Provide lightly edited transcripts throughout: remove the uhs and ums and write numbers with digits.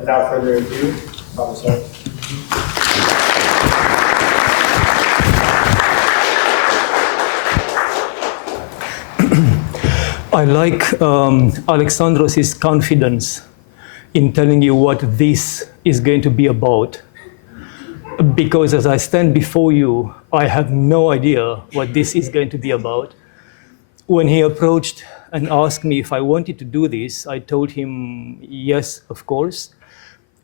without further ado, Father Sarah. I like Alexandros' confidence in telling you what this is going to be about, because as I stand before you, I have no idea what this is going to be about. When he approached and asked me if I wanted to do this, I told him yes, of course,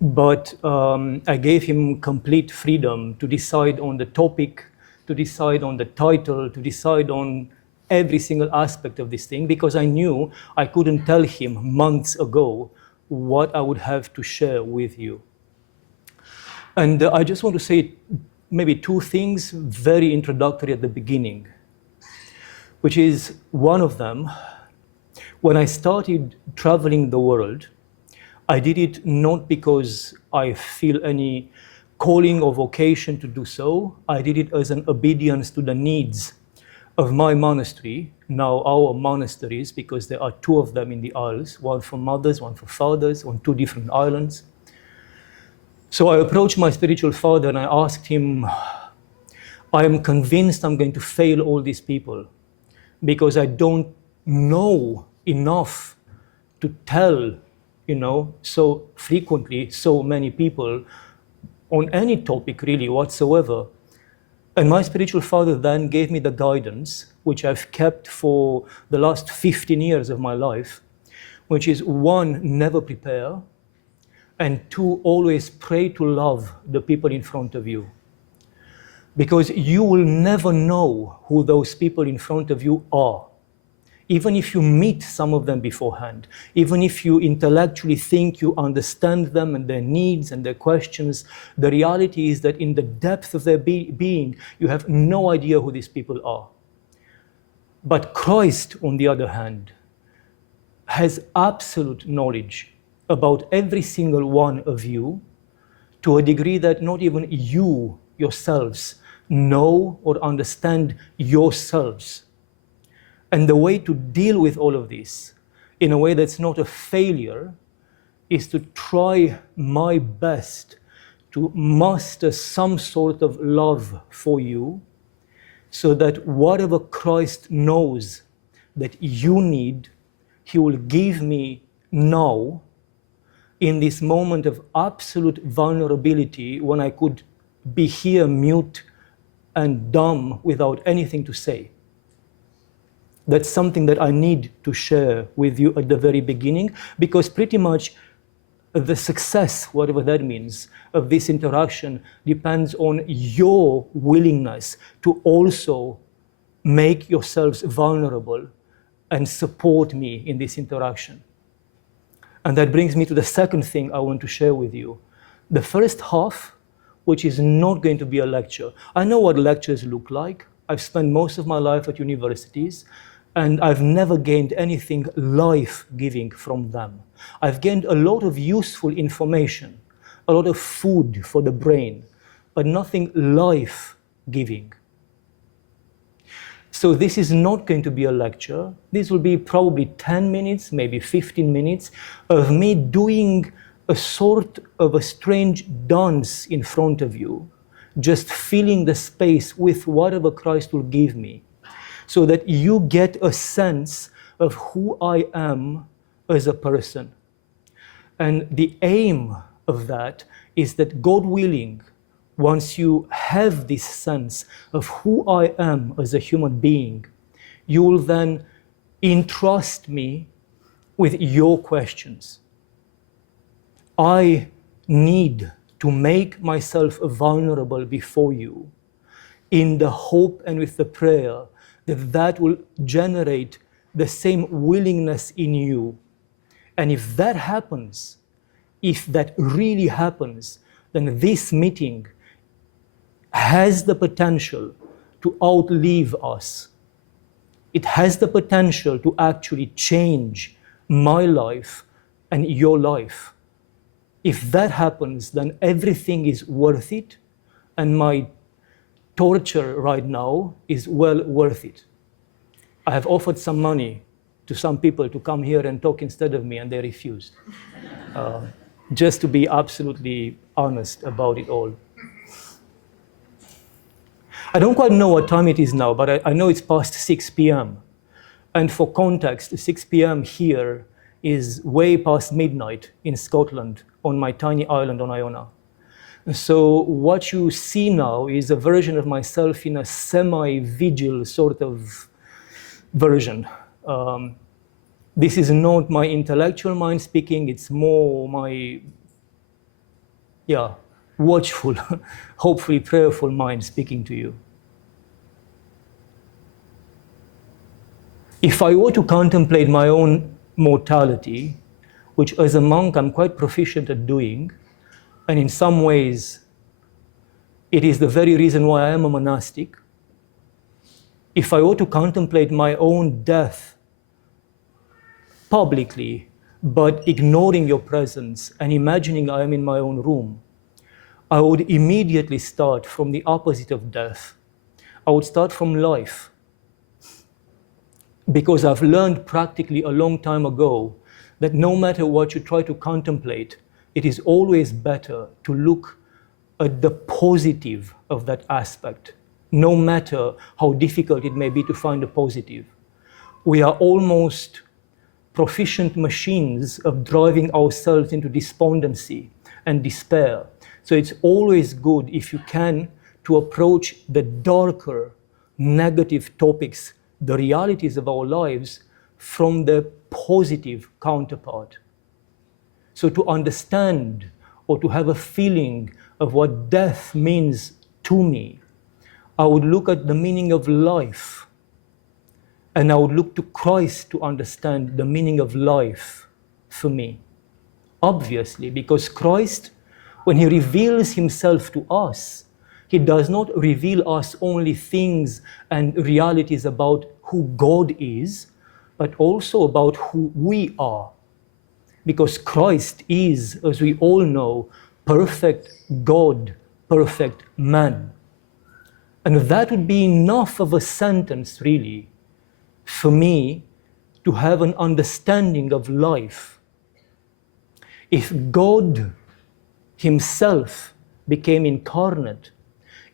but I gave him complete freedom to decide on the topic, to decide on the title, to decide on every single aspect of this thing, because I knew I couldn't tell him months ago what I would have to share with you. And I just want to say maybe two things very introductory at the beginning, which is one of them, when I started traveling the world, I did it not because I feel any calling or vocation to do so. I did it as an obedience to the needs of my monastery, now our monasteries, because there are two of them in the Isles, one for mothers, one for fathers, on two different islands. So I approached my spiritual father and I asked him, I am convinced I'm going to fail all these people because I don't know enough to tell, so frequently, so many people on any topic really whatsoever. And my spiritual father then gave me the guidance, which I've kept for the last 15 years of my life, which is one, never prepare, and two, always pray to love the people in front of you. Because you will never know who those people in front of you are. Even if you meet some of them beforehand, even if you intellectually think you understand them and their needs and their questions, the reality is that in the depth of their being, you have no idea who these people are. But Christ, on the other hand, has absolute knowledge about every single one of you to a degree that not even you yourselves know or understand yourselves. And the way to deal with all of this in a way that's not a failure is to try my best to master some sort of love for you so that whatever Christ knows that you need, he will give me now in this moment of absolute vulnerability when I could be here mute and dumb without anything to say. That's something that I need to share with you at the very beginning, because pretty much the success, whatever that means, of this interaction depends on your willingness to also make yourselves vulnerable and support me in this interaction. And that brings me to the second thing I want to share with you. The first half, which is not going to be a lecture. I know what lectures look like. I've spent most of my life at universities, and I've never gained anything life-giving from them. I've gained a lot of useful information, a lot of food for the brain, but nothing life-giving. So this is not going to be a lecture. This will be probably 10 minutes, maybe 15 minutes of me doing a sort of a strange dance in front of you, just filling the space with whatever Christ will give me, so that you get a sense of who I am as a person. And the aim of that is that, God willing, once you have this sense of who I am as a human being, you will then entrust me with your questions. I need to make myself vulnerable before you in the hope and with the prayer that will generate the same willingness in you. And if that happens, if that really happens, then this meeting has the potential to outlive us. It has the potential to actually change my life and your life. If that happens, then everything is worth it, and my torture right now is well worth it. I have offered some money to some people to come here and talk instead of me, and they refused. just to be absolutely honest about it all. I don't quite know what time it is now, but I know it's past 6 p.m. And for context, 6 p.m. here is way past midnight in Scotland on my tiny island on Iona. So what you see now is a version of myself in a semi-vigil sort of version. This is not my intellectual mind speaking, it's more my, watchful, hopefully prayerful mind speaking to you. If I were to contemplate my own mortality, which as a monk I'm quite proficient at doing, and in some ways it is the very reason why I am a monastic, if I were to contemplate my own death publicly, but ignoring your presence and imagining I am in my own room, I would immediately start from the opposite of death. I would start from life. Because I've learned practically a long time ago that no matter what you try to contemplate, it is always better to look at the positive of that aspect, no matter how difficult it may be to find a positive. We are almost proficient machines of driving ourselves into despondency and despair. So it's always good, if you can, to approach the darker, negative topics, the realities of our lives, from the positive counterpart. So to understand or to have a feeling of what death means to me, I would look at the meaning of life, and I would look to Christ to understand the meaning of life for me. Obviously, because Christ, when he reveals himself to us, he does not reveal us only things and realities about who God is, but also about who we are. Because Christ is, as we all know, perfect God, perfect man. And that would be enough of a sentence, really, for me to have an understanding of life. If God himself became incarnate,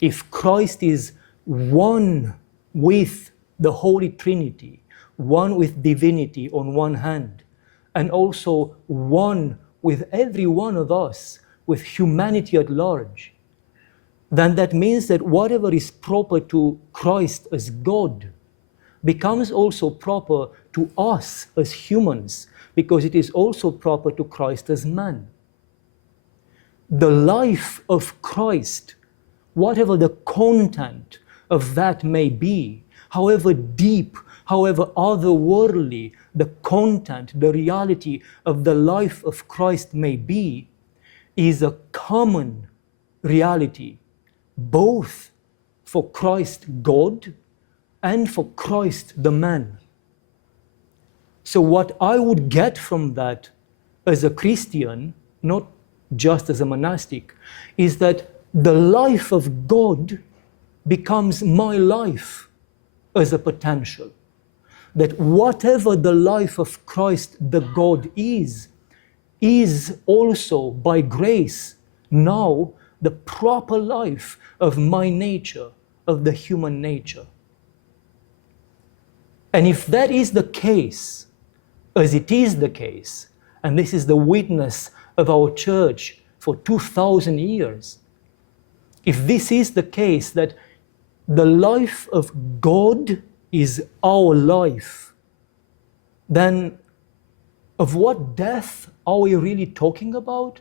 if Christ is one with the Holy Trinity, one with divinity on one hand, and also one with every one of us, with humanity at large, then that means that whatever is proper to Christ as God becomes also proper to us as humans, because it is also proper to Christ as man. The life of Christ, whatever the content of that may be, however deep, however otherworldly the content, the reality of the life of Christ may be, is a common reality, both for Christ God and for Christ the man. So what I would get from that as a Christian, not just as a monastic, is that the life of God becomes my life as a potential. That whatever the life of Christ the God is also by grace now the proper life of my nature, of the human nature. And if that is the case, as it is the case, and this is the witness of our church for 2,000 years, if this is the case, that the life of God is our life, then of what death are we really talking about?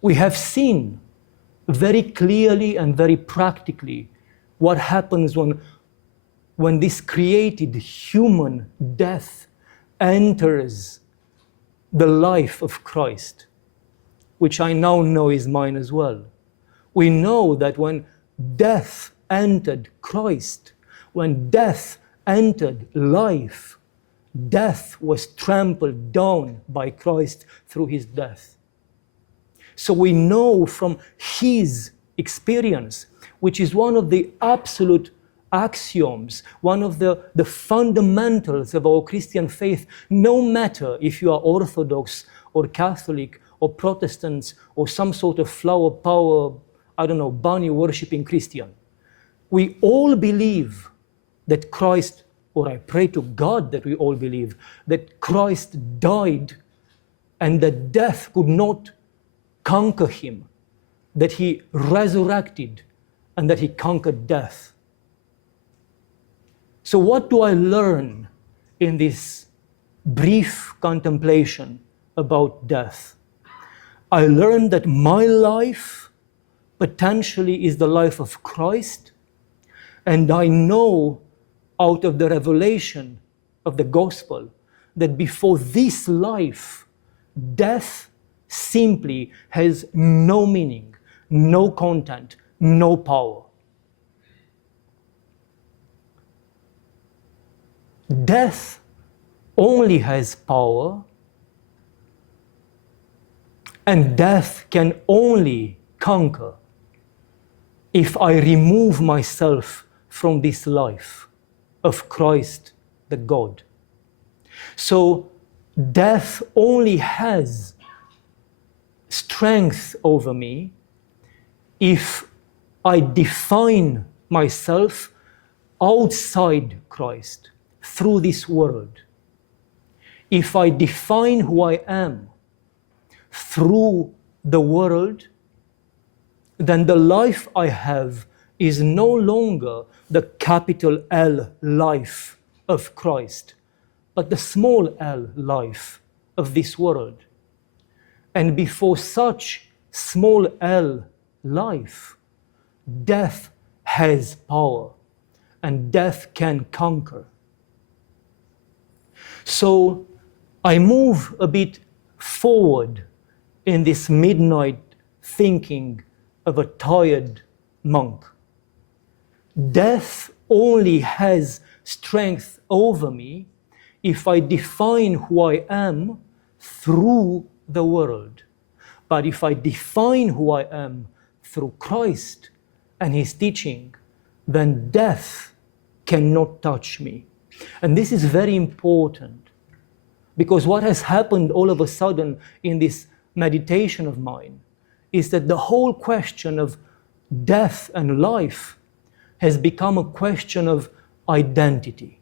We have seen very clearly and very practically what happens when this created human death enters the life of Christ, which I now know is mine as well. We know that when death entered Christ, when death entered life, death was trampled down by Christ through his death. So we know from his experience, which is one of the absolute axioms, one of the fundamentals of our Christian faith, no matter if you are Orthodox or Catholic or Protestants or some sort of flower power, I don't know, bunny worshipping Christian. We all believe that Christ, or I pray to God that we all believe, that Christ died and that death could not conquer him, that he resurrected and that he conquered death. So what do I learn in this brief contemplation about death? I learned that my life potentially is the life of Christ, and I know out of the revelation of the gospel that before this life, death simply has no meaning, no content, no power. Death only has power, and death can only conquer if I remove myself from this life of Christ the God. So death only has strength over me if I define myself outside Christ, through this world. If I define who I am through the world, then the life I have is no longer the capital L life of Christ, but the small l life of this world. And before such small l life, death has power and death can conquer. So I move a bit forward in this midnight thinking of a tired monk. Death only has strength over me if I define who I am through the world. But if I define who I am through Christ and his teaching, then death cannot touch me. And this is very important, because what has happened all of a sudden in this meditation of mine is that the whole question of death and life has become a question of identity.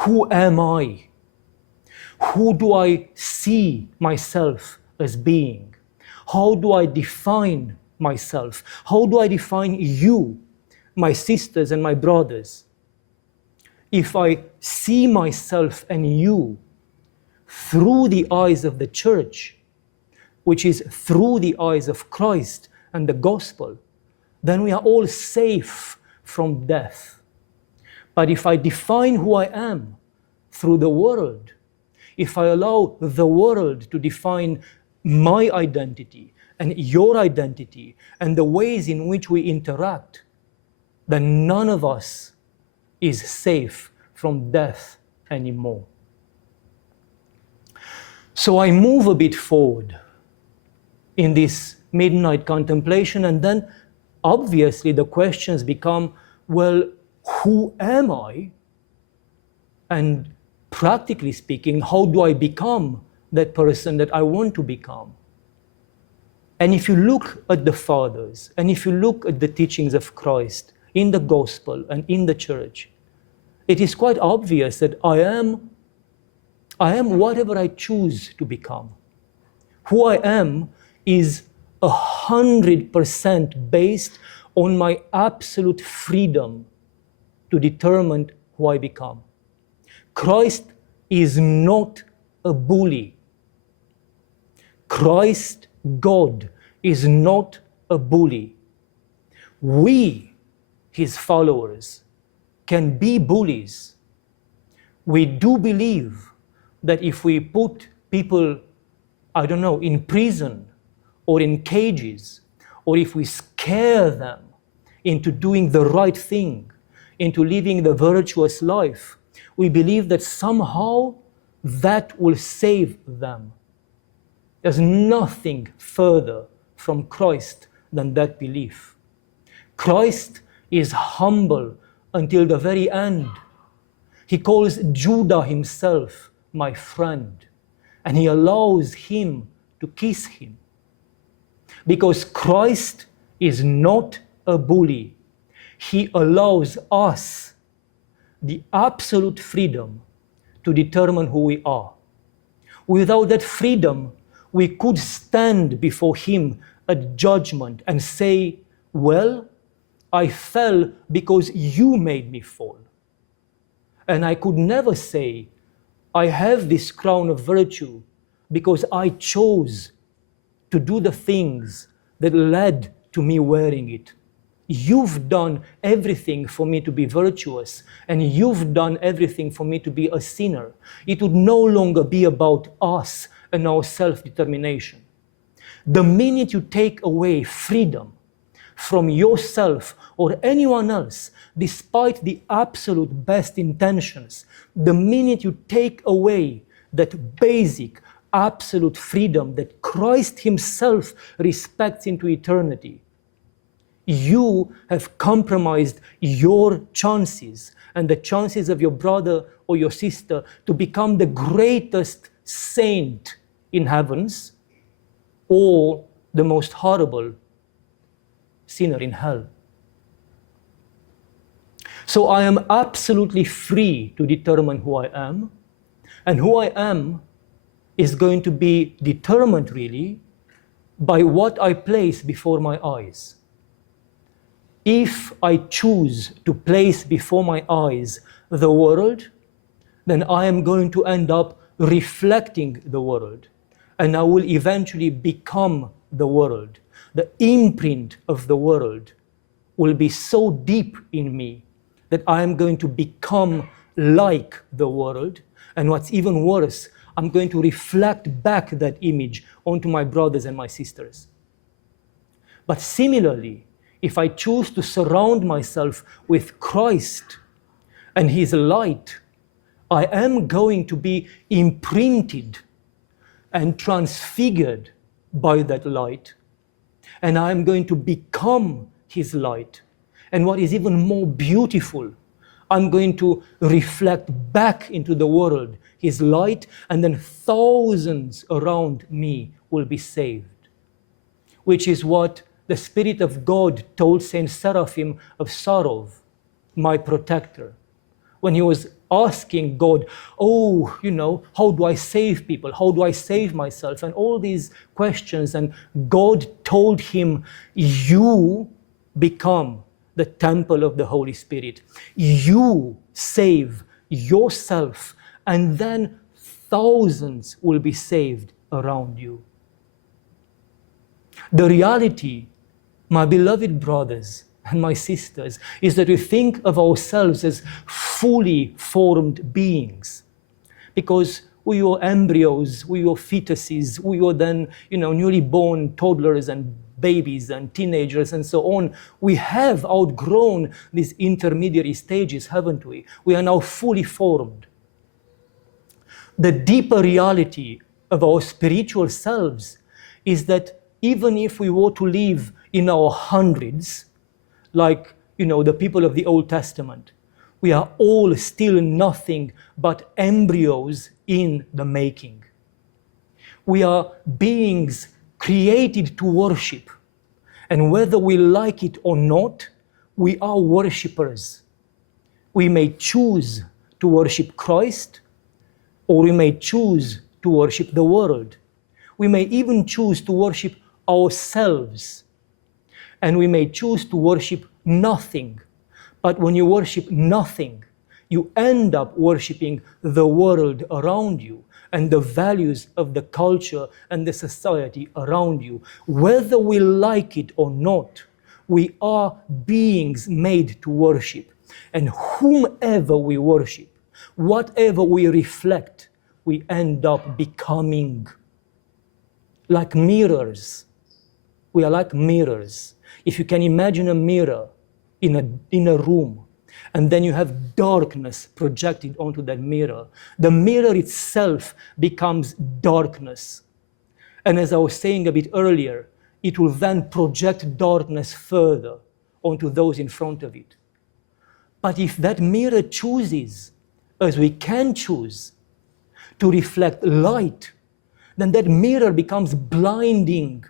Who am I? Who do I see myself as being? How do I define myself? How do I define you, my sisters and my brothers? If I see myself and you through the eyes of the church, which is through the eyes of Christ and the gospel, then we are all safe from death. But if I define who I am through the world, if I allow the world to define my identity and your identity and the ways in which we interact, then none of us is safe from death anymore. So I move a bit forward in this midnight contemplation, and then obviously the questions become, well, who am I? And practically speaking, how do I become that person that I want to become? And if you look at the fathers, and if you look at the teachings of Christ in the gospel and in the church, it is quite obvious that I am whatever I choose to become. Who I am is 100% based on my absolute freedom to determine who I become. Christ is not a bully. Christ, God, is not a bully. We, his followers, can be bullies. We do believe that if we put people, I don't know, in prison or in cages, or if we scare them into doing the right thing, into living the virtuous life, we believe that somehow that will save them. There's nothing further from Christ than that belief. Christ is humble until the very end. He calls Judah himself my friend, and he allows him to to kiss him. Because Christ is not a bully. He allows us the absolute freedom to determine who we are. Without that freedom, we could stand before him at judgment and say, well, I fell because you made me fall. And I could never say, I have this crown of virtue because I chose to do the things that led to me wearing it. You've done everything for me to be virtuous, and you've done everything for me to be a sinner. It would no longer be about us and our self-determination. The minute you take away freedom from yourself or anyone else, despite the absolute best intentions, the minute you take away that basic, absolute freedom that Christ himself respects into eternity, you have compromised your chances and the chances of your brother or your sister to become the greatest saint in heavens or the most horrible sinner in hell. So I am absolutely free to determine who I am, and who I am is going to be determined really by what I place before my eyes. If I choose to place before my eyes the world, then I am going to end up reflecting the world, and I will eventually become the world. The imprint of the world will be so deep in me that I am going to become like the world, and what's even worse, I'm going to reflect back that image onto my brothers and my sisters. But similarly, if I choose to surround myself with Christ and his light, I am going to be imprinted and transfigured by that light, and I am going to become his light. And what is even more beautiful, I'm going to reflect back into the world his light, and then thousands around me will be saved. Which is what the Spirit of God told Saint Seraphim of Sakharov, my protector, when he was asking God, how do I save people? How do I save myself? And all these questions. And God told him, you become the temple of the Holy Spirit. You save yourself, and then thousands will be saved around you. The reality, my beloved brothers and my sisters, is that we think of ourselves as fully formed beings, because we were embryos, we were fetuses, we were then, newly born toddlers and babies and teenagers and so on. We have outgrown these intermediary stages, haven't we? We are now fully formed. The deeper reality of our spiritual selves is that even if we were to live in our hundreds, like, the people of the Old Testament, we are all still nothing but embryos in the making. We are beings created to worship. And whether we like it or not, we are worshippers. We may choose to worship Christ, or we may choose to worship the world. We may even choose to worship ourselves. And we may choose to worship nothing. But when you worship nothing, you end up worshiping the world around you and the values of the culture and the society around you. Whether we like it or not, we are beings made to worship. And whomever we worship, whatever we reflect, we end up becoming. Like mirrors. We are like mirrors. If you can imagine a mirror in a room, and then you have darkness projected onto that mirror, the mirror itself becomes darkness. And as I was saying a bit earlier, it will then project darkness further onto those in front of it. But if that mirror chooses, as we can choose, to reflect light, then that mirror becomes blinding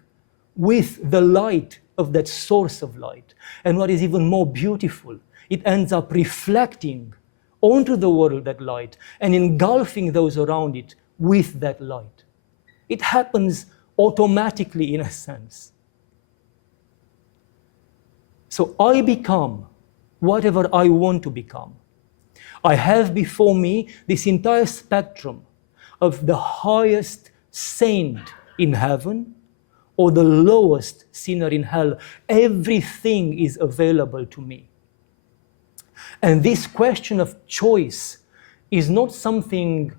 with the light of that source of light. And what is even more beautiful, it ends up reflecting onto the world that light and engulfing those around it with that light. It happens automatically in a sense. So I become whatever I want to become. I have before me this entire spectrum of the highest saint in heaven or the lowest sinner in hell. Everything is available to me. And this question of choice is not something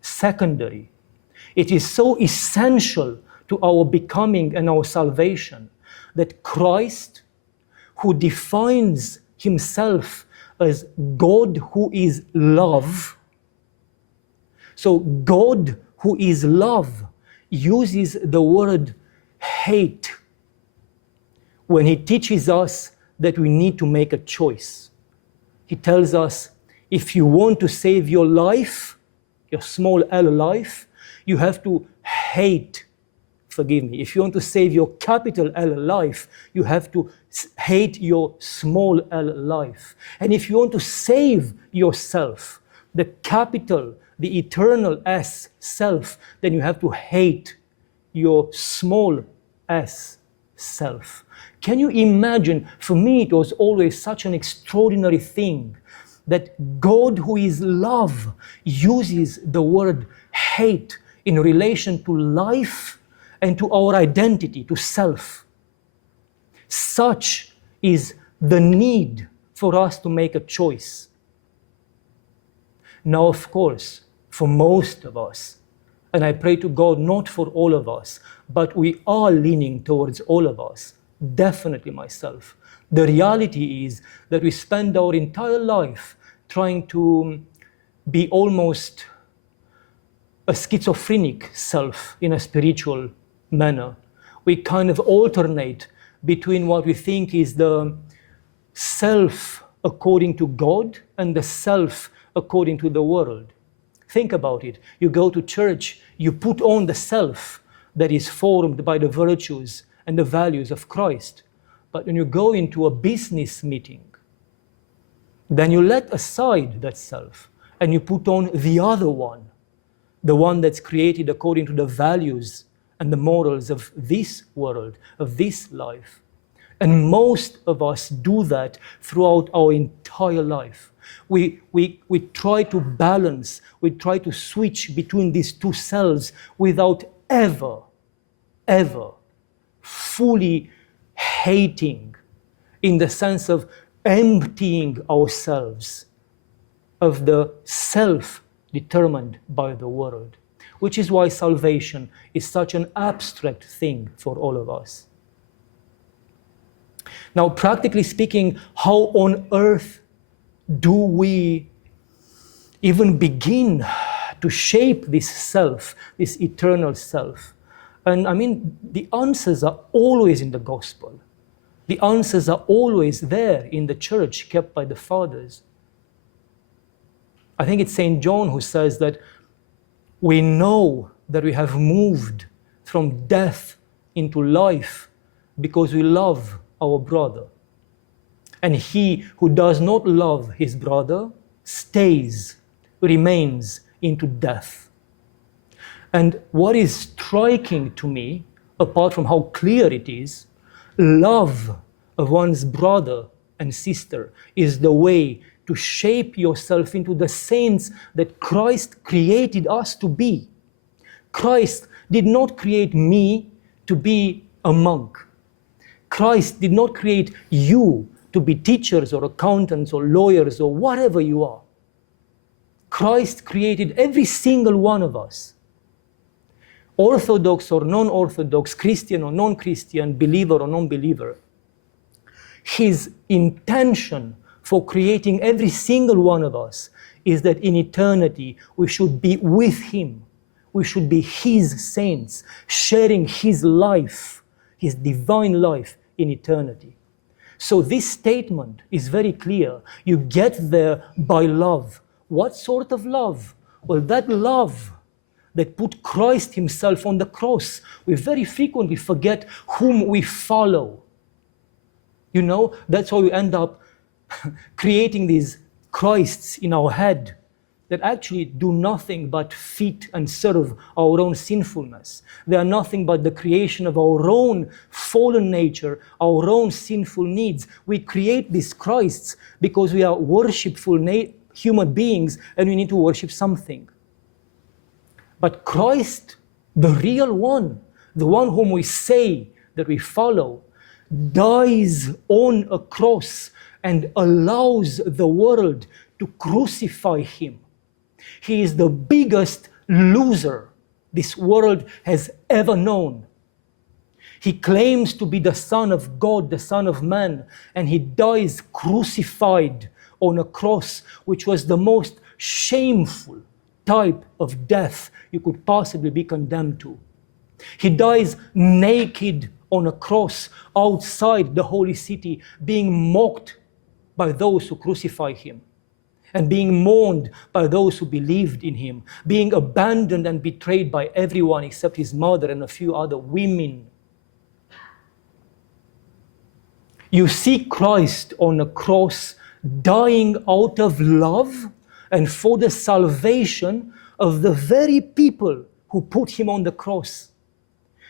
secondary. It is so essential to our becoming and our salvation that Christ, who defines himself as God who is love, so God who is love uses the word hate when he teaches us that we need to make a choice. He tells us, if you want to save your life, your small L life, you have to hate, forgive me, if you want to save your capital L life, you have to hate your small L life. And if you want to save yourself, the capital, the eternal S, self, then you have to hate your small s, self. Can you imagine? For me, it was always such an extraordinary thing that God, who is love, uses the word hate in relation to life and to our identity, to self. Such is the need for us to make a choice. Now, of course, for most of us, and I pray to God not for all of us, but we are leaning towards all of us, definitely myself. The reality is that we spend our entire life trying to be almost a schizophrenic self in a spiritual manner. We kind of alternate between what we think is the self according to God and the self according to the world. Think about it. You go to church, you put on the self that is formed by the virtues and the values of Christ. But when you go into a business meeting, then you let aside that self and you put on the other one, the one that's created according to the values and the morals of this world, of this life. And most of us do that throughout our entire life. We try to balance, we try to switch between these two selves without ever fully hating, in the sense of emptying ourselves of the self determined by the world, which is why salvation is such an abstract thing for all of us. Now, practically speaking, how on earth do we even begin to shape this self, this eternal self? And I mean, the answers are always in the gospel. The answers are always there in the church kept by the fathers. I think it's St. John who says that we know that we have moved from death into life because we love our brother. And he who does not love his brother stays, remains into death. And what is striking to me, apart from how clear it is, love of one's brother and sister is the way to shape yourself into the saints that Christ created us to be. Christ did not create me to be a monk. Christ did not create you to be teachers or accountants or lawyers or whatever you are. Christ created every single one of us. Orthodox or non-Orthodox, Christian or non-Christian, believer or non-believer. His intention for creating every single one of us is that in eternity we should be with him. We should be his saints, sharing his life, his divine life in eternity. So this statement is very clear. You get there by love. What sort of love? Well, that love that put Christ himself on the cross. We very frequently forget whom we follow. You know, that's why we end up creating these Christs in our head that actually do nothing but fit and serve our own sinfulness. They are nothing but the creation of our own fallen nature, our own sinful needs. We create these Christs because we are worshipful human beings and we need to worship something. But Christ, the real one, the one whom we say that we follow, dies on a cross and allows the world to crucify him. He is the biggest loser this world has ever known. He claims to be the Son of God, the Son of Man, and he dies crucified on a cross, which was the most shameful type of death you could possibly be condemned to. He dies naked on a cross outside the holy city, being mocked by those who crucify him, and being mourned by those who believed in him, being abandoned and betrayed by everyone except his mother and a few other women. You see Christ on a cross dying out of love and for the salvation of the very people who put him on the cross.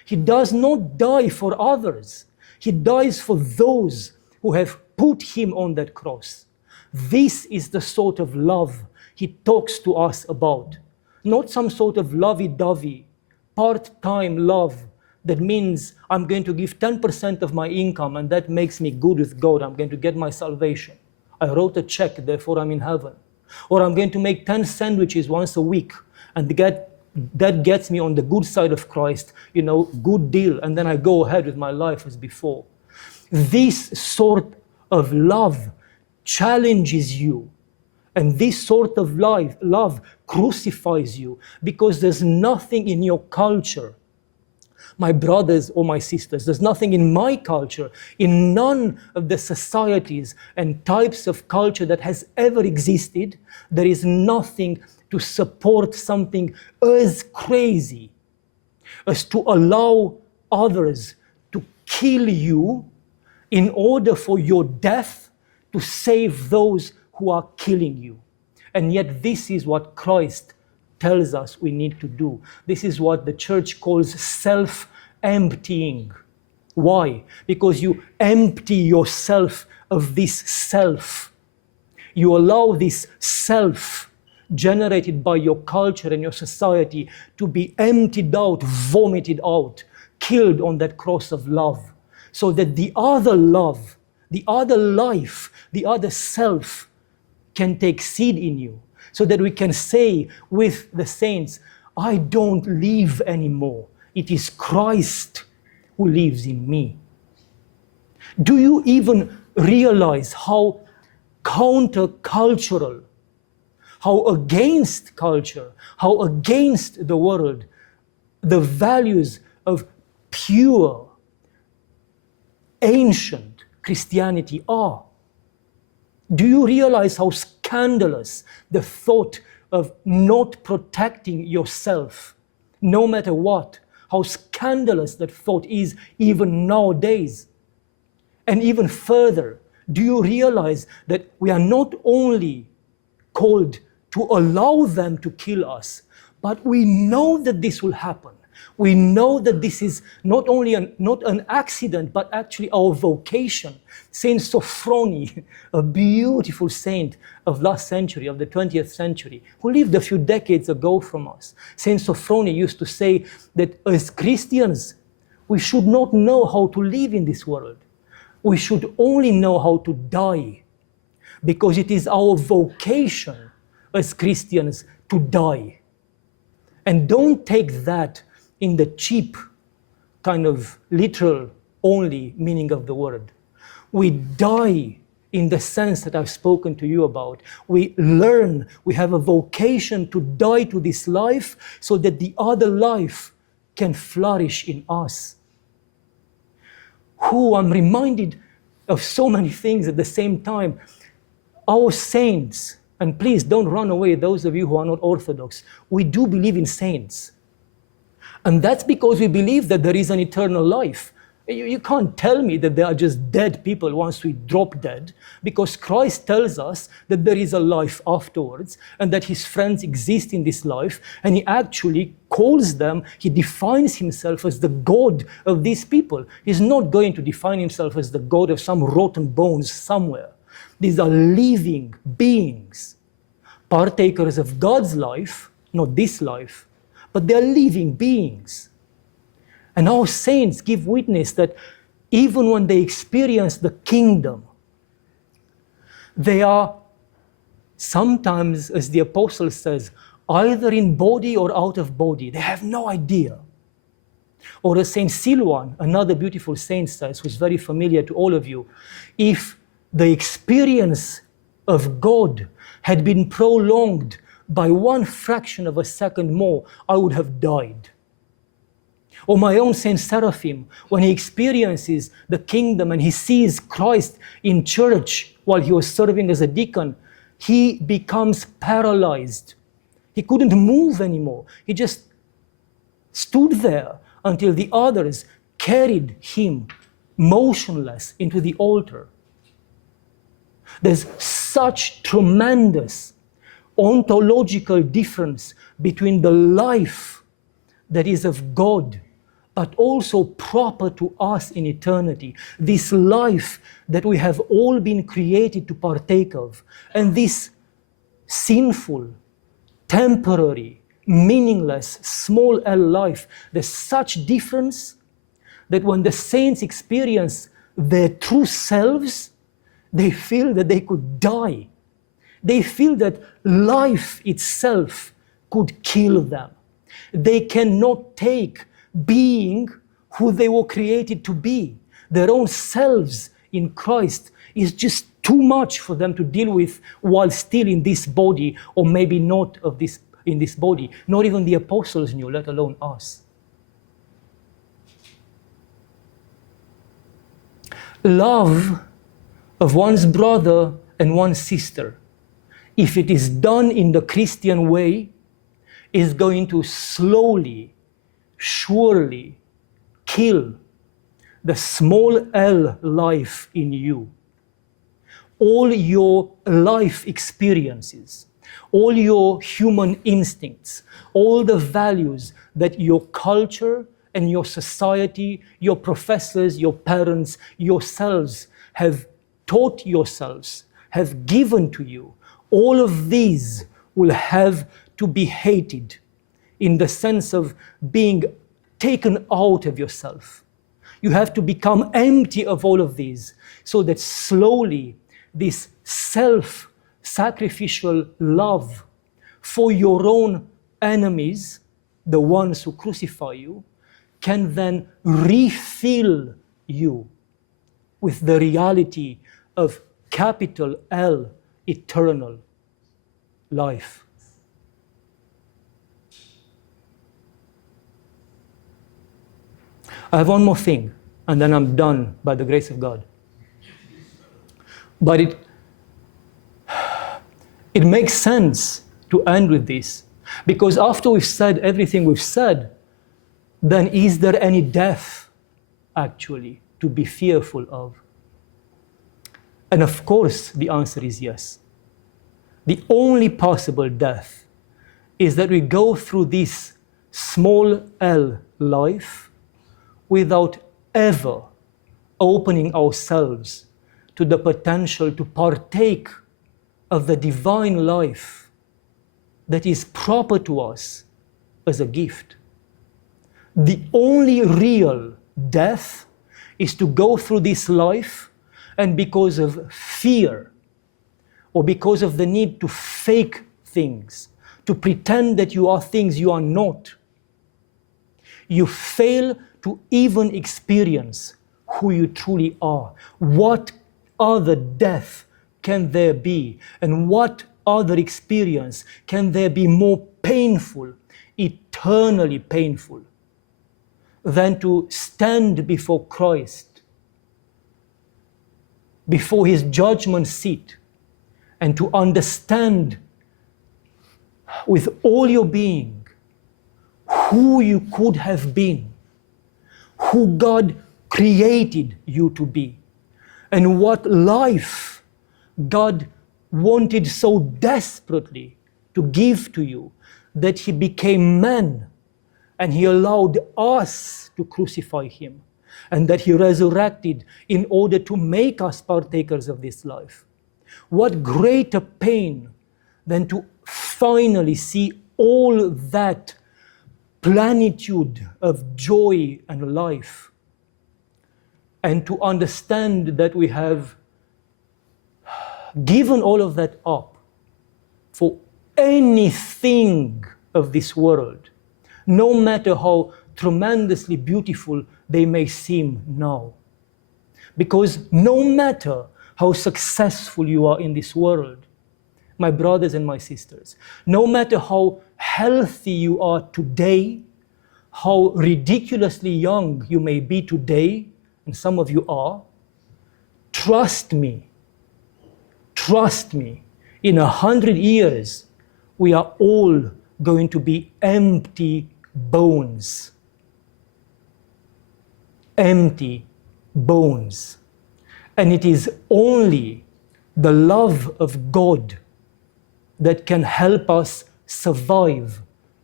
He does not die for others. He dies for those who have put him on that cross. This is the sort of love he talks to us about. Not some sort of lovey-dovey, part-time love that means I'm going to give 10% of my income and that makes me good with God. I'm going to get my salvation. I wrote a check, therefore I'm in heaven. Or I'm going to make 10 sandwiches once a week and that gets me on the good side of Christ, you know, good deal. And then I go ahead with my life as before. This sort of love challenges you. And this sort of love crucifies you because there's nothing in your culture, my brothers or my sisters, there's nothing in my culture, in none of the societies and types of culture that has ever existed, there is nothing to support something as crazy as to allow others to kill you in order for your death to save those who are killing you. And yet this is what Christ tells us we need to do. This is what the church calls self-emptying. Why? Because you empty yourself of this self. You allow this self generated by your culture and your society to be emptied out, vomited out, killed on that cross of love, so that the other love, the other life, the other self can take seed in you, so that we can say with the saints, I don't live anymore. It is Christ who lives in me. Do you even realize how countercultural, how against culture, how against the world, the values of pure, ancient Christianity are? Do you realize how scandalous the thought of not protecting yourself, no matter what, how scandalous that thought is even nowadays? And even further, do you realize that we are not only called to allow them to kill us, but we know that this will happen. We know that this is not only not an accident, but actually our vocation. Saint Sophrony, a beautiful saint of last century, of the 20th century, who lived a few decades ago from us. Saint Sophrony used to say that as Christians, we should not know how to live in this world. We should only know how to die, because it is our vocation as Christians to die. And don't take that in the cheap, kind of literal only meaning of the word. We die in the sense that I've spoken to you about. We learn, we have a vocation to die to this life so that the other life can flourish in us. I'm reminded of so many things at the same time. Our saints, and please don't run away, those of you who are not Orthodox, we do believe in saints. And that's because we believe that there is an eternal life. You can't tell me that they are just dead people once we drop dead, because Christ tells us that there is a life afterwards and that his friends exist in this life, and he actually calls them, he defines himself as the God of these people. He's not going to define himself as the God of some rotten bones somewhere. These are living beings, partakers of God's life, not this life, but they are living beings. And our saints give witness that even when they experience the kingdom, they are sometimes, as the apostle says, either in body or out of body. They have no idea. Or as Saint Silvan, another beautiful saint, says, who's very familiar to all of you, if the experience of God had been prolonged by 1 fraction of a second more, I would have died. Or my own Saint Seraphim, when he experiences the kingdom and he sees Christ in church while he was serving as a deacon, he becomes paralyzed. He couldn't move anymore. He just stood there until the others carried him motionless into the altar. There's such tremendous ontological difference between the life that is of God, but also proper to us in eternity, this life that we have all been created to partake of, and this sinful, temporary, meaningless, small L life. There's such difference that when the saints experience their true selves, they feel that they could die. They feel that life itself could kill them. They cannot take being who they were created to be. Their own selves in Christ is just too much for them to deal with while still in this body, or maybe not in this body. Not even the apostles knew, let alone us. Love of one's brother and one's sister, if it is done in the Christian way, is going to slowly, surely kill the small L life in you. All your life experiences, all your human instincts, all the values that your culture and your society, your professors, your parents, yourselves have taught yourselves, have given to you, all of these will have to be hated in the sense of being taken out of yourself. You have to become empty of all of these, so that slowly this self-sacrificial love for your own enemies, the ones who crucify you, can then refill you with the reality of capital L, eternal life. I have one more thing, and then I'm done by the grace of God. But it makes sense to end with this, because after we've said everything we've said, then is there any death actually to be fearful of? And of course, the answer is yes. The only possible death is that we go through this small L life without ever opening ourselves to the potential to partake of the divine life that is proper to us as a gift. The only real death is to go through this life, and because of fear or because of the need to fake things, to pretend that you are things you are not, you fail to even experience who you truly are. What other death can there be? And what other experience can there be more painful, eternally painful, than to stand before Christ, before his judgment seat, and to understand with all your being who you could have been, who God created you to be, and what life God wanted so desperately to give to you that he became man and he allowed us to crucify him, and that he resurrected in order to make us partakers of this life. What greater pain than to finally see all that plenitude of joy and life, and to understand that we have given all of that up for anything of this world, no matter how tremendously beautiful they may seem now. Because no matter how successful you are in this world, my brothers and my sisters, no matter how healthy you are today, how ridiculously young you may be today, and some of you are, trust me, in 100 years, we are all going to be empty bones. Empty bones. And it is only the love of God that can help us survive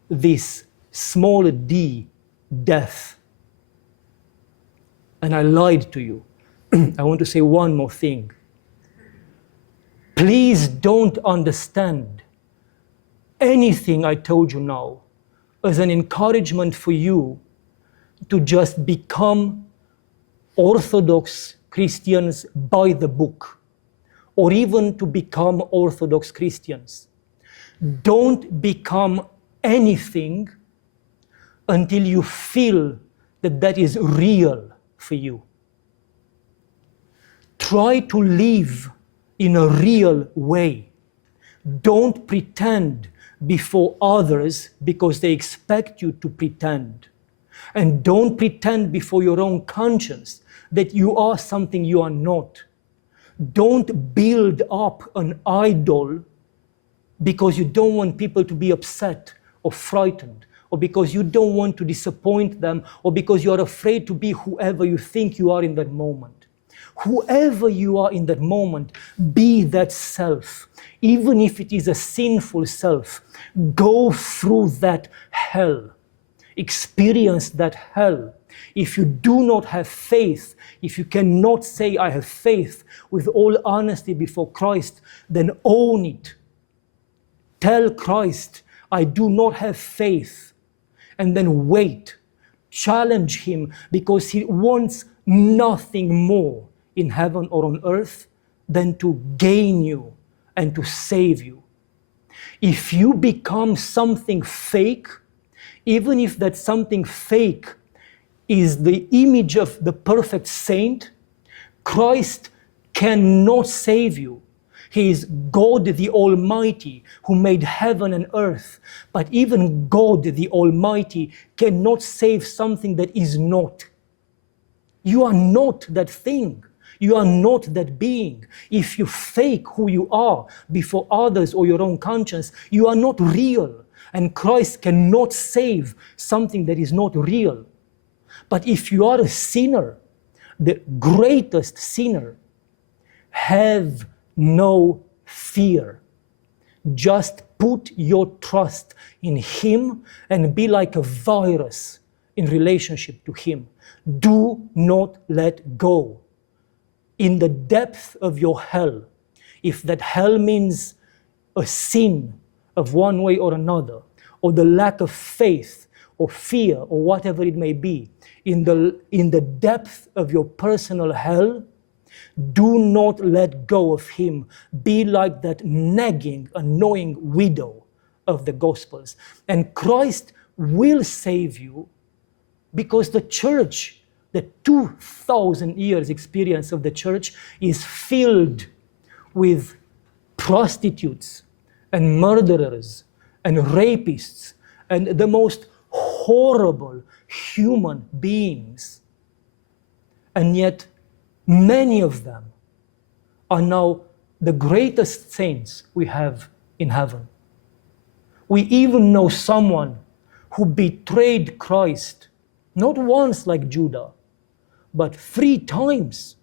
this small d, death. And I lied to you. I want to say one more thing. Please don't understand anything I told you now as an encouragement for you to just become Orthodox Christians by the book, or even to become Orthodox Christians. Don't become anything until you feel that that is real for you. Try to live in a real way. Don't pretend before others because they expect you to pretend. And don't pretend before your own conscience that you are something you are not. Don't build up an idol because you don't want people to be upset or frightened, or because you don't want to disappoint them, or because you are afraid to be whoever you think you are in that moment. Whoever you are in that moment, be that self. Even if it is a sinful self, go through that hell. Experience that hell. If you do not have faith, if you cannot say, I have faith with all honesty before Christ, then own it. Tell Christ, I do not have faith. And then wait. Challenge him, because he wants nothing more in heaven or on earth than to gain you and to save you. If you become something fake, even if that something fake is the image of the perfect saint, Christ cannot save you. He is God the Almighty who made heaven and earth. But even God the Almighty cannot save something that is not. You are not that thing. You are not that being. If you fake who you are before others or your own conscience, you are not real. And Christ cannot save something that is not real. But if you are a sinner, the greatest sinner, have no fear. Just put your trust in him and be like a virus in relationship to him. Do not let go. In the depth of your hell, if that hell means a sin of one way or another, or the lack of faith or fear or whatever it may be, in the depth of your personal hell, do not let go of him. Be like that nagging, annoying widow of the Gospels. And Christ will save you, because the church, the 2,000 years experience of the church, is filled with prostitutes and murderers and rapists and the most horrible human beings. And yet many of them are now the greatest saints we have in heaven. We even know someone who betrayed Christ, not once like Judah, but 3 times.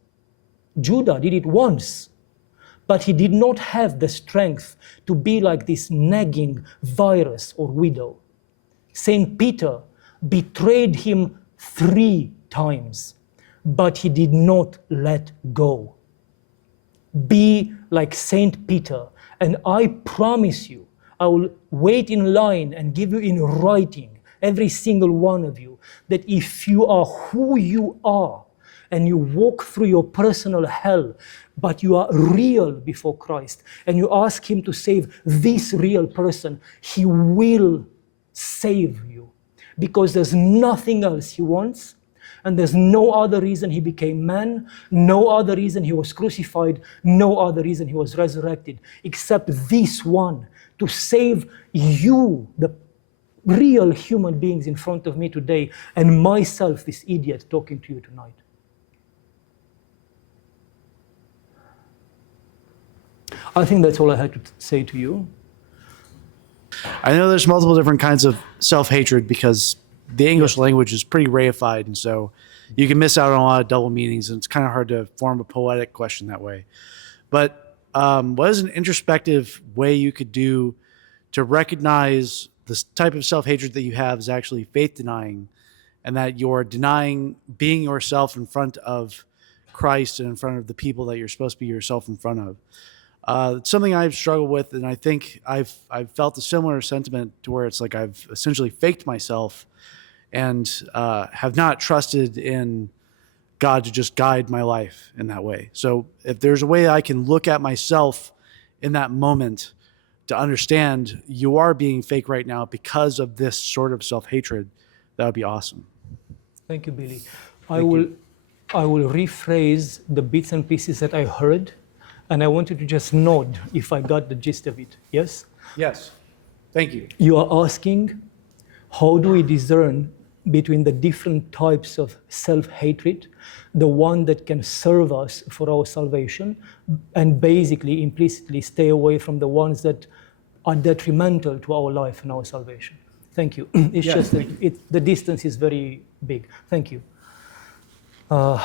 Judah did it once, but he did not have the strength to be like this nagging virus or widow. Saint Peter betrayed him 3 times, but he did not let go. Be like Saint Peter, and I promise you, I will wait in line and give you in writing, every single one of you, that if you are who you are, and you walk through your personal hell, but you are real before Christ, and you ask him to save this real person, he will save you. Because there's nothing else he wants, and there's no other reason he became man, no other reason he was crucified, no other reason he was resurrected, except this one, to save you, the real human beings in front of me today, and myself, this idiot talking to you tonight. I think that's all I had to say to you. I know there's multiple different kinds of self-hatred because the English language is pretty reified, and so you can miss out on a lot of double meanings, and it's kind of hard to form a poetic question that way. But what is an introspective way you could do to recognize this type of self-hatred that you have is actually faith-denying, and that you're denying being yourself in front of Christ and in front of the people that you're supposed to be yourself in front of? It's something I've struggled with, and I think I've felt a similar sentiment to where it's like I've essentially faked myself and have not trusted in God to just guide my life in that way. So if there's a way I can look at myself in that moment to understand you are being fake right now because of this sort of self-hatred, that would be awesome. Thank you, Billy. I will rephrase the bits and pieces that I heard, and I want you to just nod if I got the gist of it. Yes? Yes. Thank you. You are asking, how do we discern between the different types of self-hatred, the one that can serve us for our salvation, and basically, implicitly, stay away from the ones that are detrimental to our life and our salvation? Thank you. It's just that the distance is very big. Thank you. Well,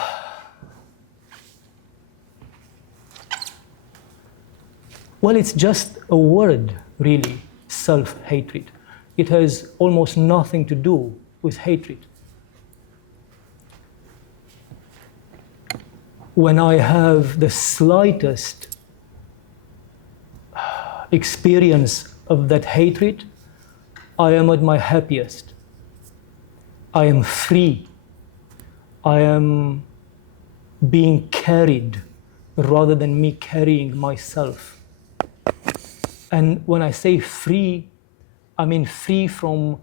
it's just a word, really, self-hatred. It has almost nothing to do with hatred. When I have the slightest experience of that hatred, I am at my happiest. I am free. I am being carried rather than me carrying myself. And when I say free, I mean free from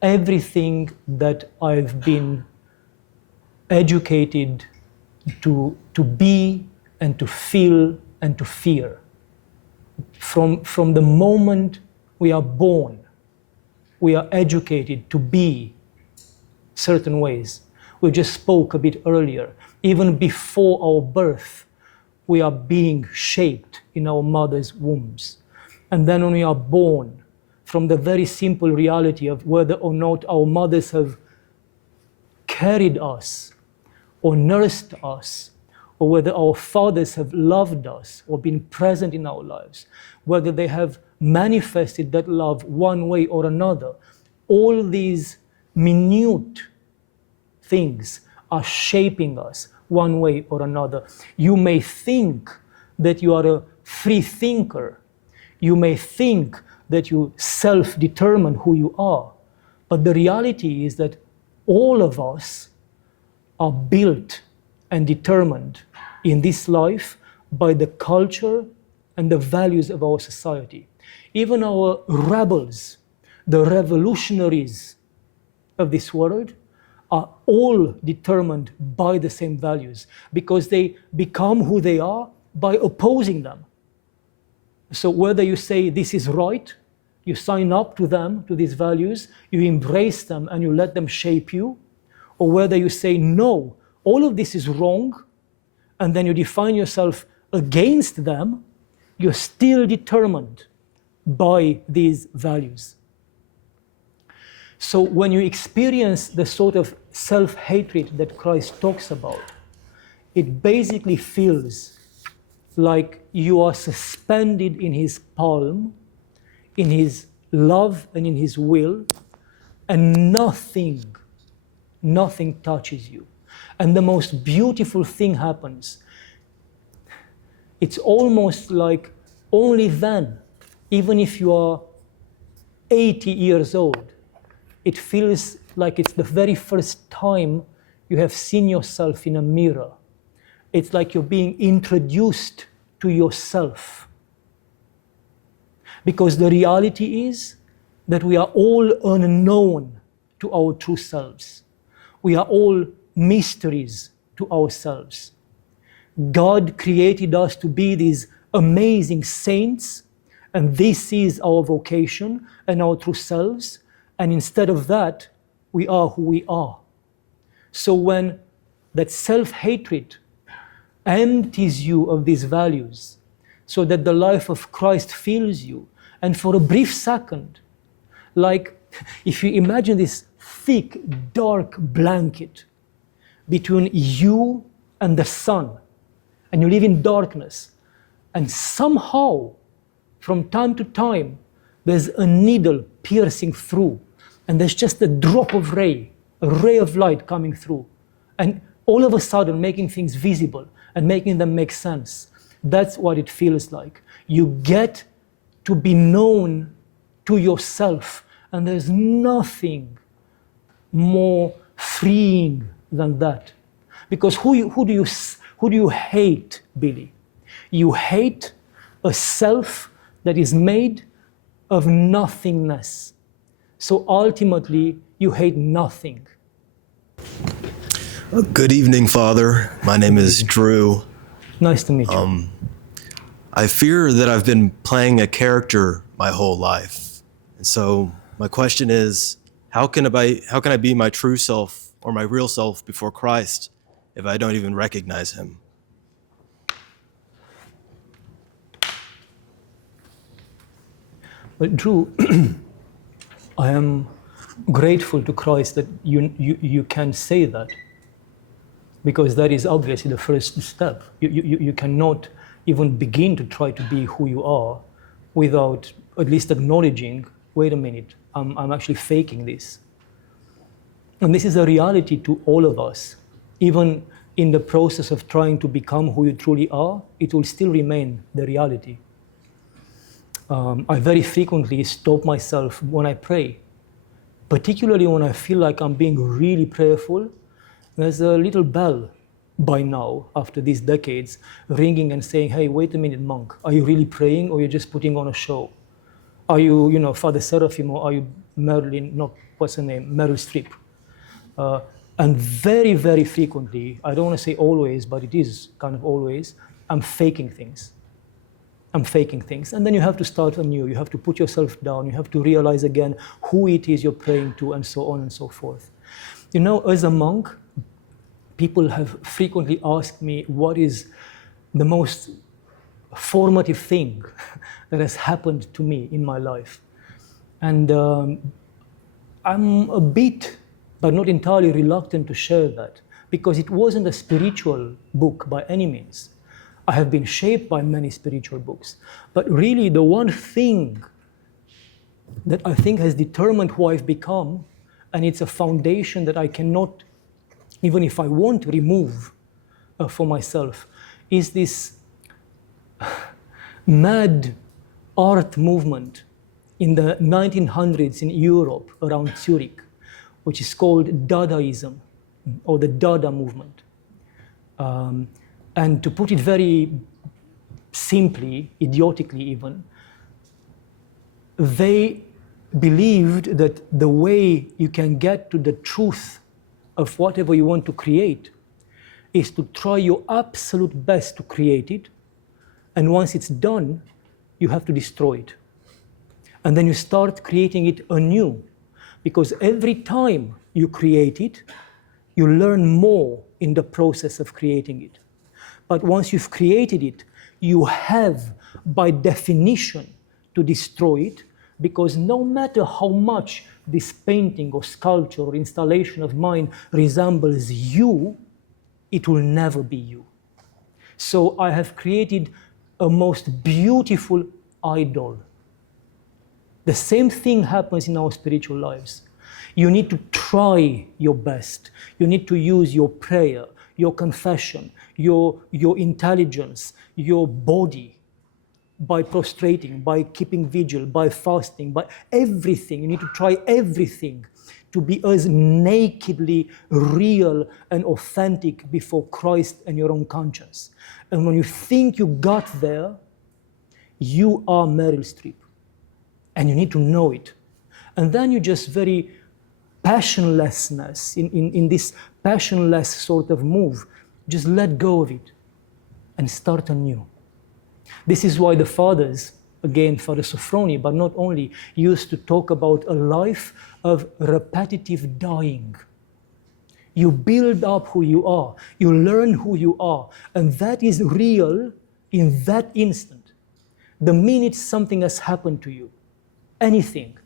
everything that I've been educated to be and to feel and to fear. From the moment we are born, we are educated to be certain ways. We just spoke a bit earlier. Even before our birth, we are being shaped in our mother's wombs. And then when we are born, from the very simple reality of whether or not our mothers have carried us or nursed us, or whether our fathers have loved us or been present in our lives, whether they have manifested that love one way or another, all these minute things are shaping us one way or another. You may think that you are a free thinker. You may think that you self-determine who you are. But the reality is that all of us are built and determined in this life by the culture and the values of our society. Even our rebels, the revolutionaries of this world, are all determined by the same values because they become who they are by opposing them. So whether you say this is right, you sign up to them, to these values, you embrace them and you let them shape you, or whether you say no, all of this is wrong, and then you define yourself against them, you're still determined by these values. So when you experience the sort of self-hatred that Christ talks about, it basically feels like you are suspended in his palm, in his love and in his will, and nothing touches you. And the most beautiful thing happens. It's almost like only then, even if you are 80 years old, it feels like it's the very first time you have seen yourself in a mirror. It's like you're being introduced to yourself. Because the reality is that we are all unknown to our true selves. We are all mysteries to ourselves. God created us to be these amazing saints, and this is our vocation and our true selves. And instead of that, we are who we are. So when that self-hatred empties you of these values, so that the life of Christ fills you, and for a brief second, like if you imagine this thick, dark blanket between you and the sun, and you live in darkness, and somehow, from time to time, there's a needle piercing through, and there's just a drop of ray, a ray of light coming through, and all of a sudden making things visible and making them make sense. That's what it feels like. You get to be known to yourself, and there's nothing more freeing than that. Because who do you hate, Billy? You hate a self that is made of nothingness. So ultimately, you hate nothing. Good evening, Father. My name is Drew. Nice to meet you. I fear that I've been playing a character my whole life. And so my question is, how can I be my true self or my real self before Christ if I don't even recognize him? But Drew, I am grateful to Christ that you can say that, because that is obviously the first step. You cannot even begin to try to be who you are without at least acknowledging, wait a minute, I'm actually faking this. And this is a reality to all of us. Even in the process of trying to become who you truly are, it will still remain the reality. I very frequently stop myself when I pray, particularly when I feel like I'm being really prayerful. There's a little bell by now, after these decades, ringing and saying, hey, wait a minute, monk, are you really praying or are you just putting on a show? Are you, Father Seraphim, or are you Meryl Streep? And very, very frequently, I don't want to say always, but it is kind of always, I'm faking things. And then you have to start anew. You have to put yourself down. You have to realize again who it is you're praying to, and so on and so forth. As a monk, people have frequently asked me what is the most formative thing that has happened to me in my life. And I'm a bit, but not entirely, reluctant to share that, because it wasn't a spiritual book by any means. I have been shaped by many spiritual books, but really the one thing that I think has determined who I've become, and it's a foundation that I cannot, even if I want to, remove for myself, is this mad art movement in the 1900s in Europe around Zurich, which is called Dadaism, or the Dada movement. And to put it very simply, idiotically even, they believed that the way you can get to the truth of whatever you want to create is to try your absolute best to create it, and once it's done, you have to destroy it. And then you start creating it anew, because every time you create it, you learn more in the process of creating it. But once you've created it, you have, by definition, to destroy it, Because no matter how much this painting or sculpture or installation of mine resembles you, it will never be you. So I have created a most beautiful idol. The same thing happens in our spiritual lives. You need to try your best. You need to use your prayer, your confession, your intelligence, your body, by prostrating, by keeping vigil, by fasting, by everything. You need to try everything to be as nakedly real and authentic before Christ and your own conscience. And when you think you got there, you are Meryl Streep. And you need to know it. And then you just very passionlessness, in this passionless sort of move, just let go of it and start anew. This is why the fathers, again, Father Sophrony, but not only, used to talk about a life of repetitive dying. You build up who you are, you learn who you are, and that is real in that instant. The minute something has happened to you, anything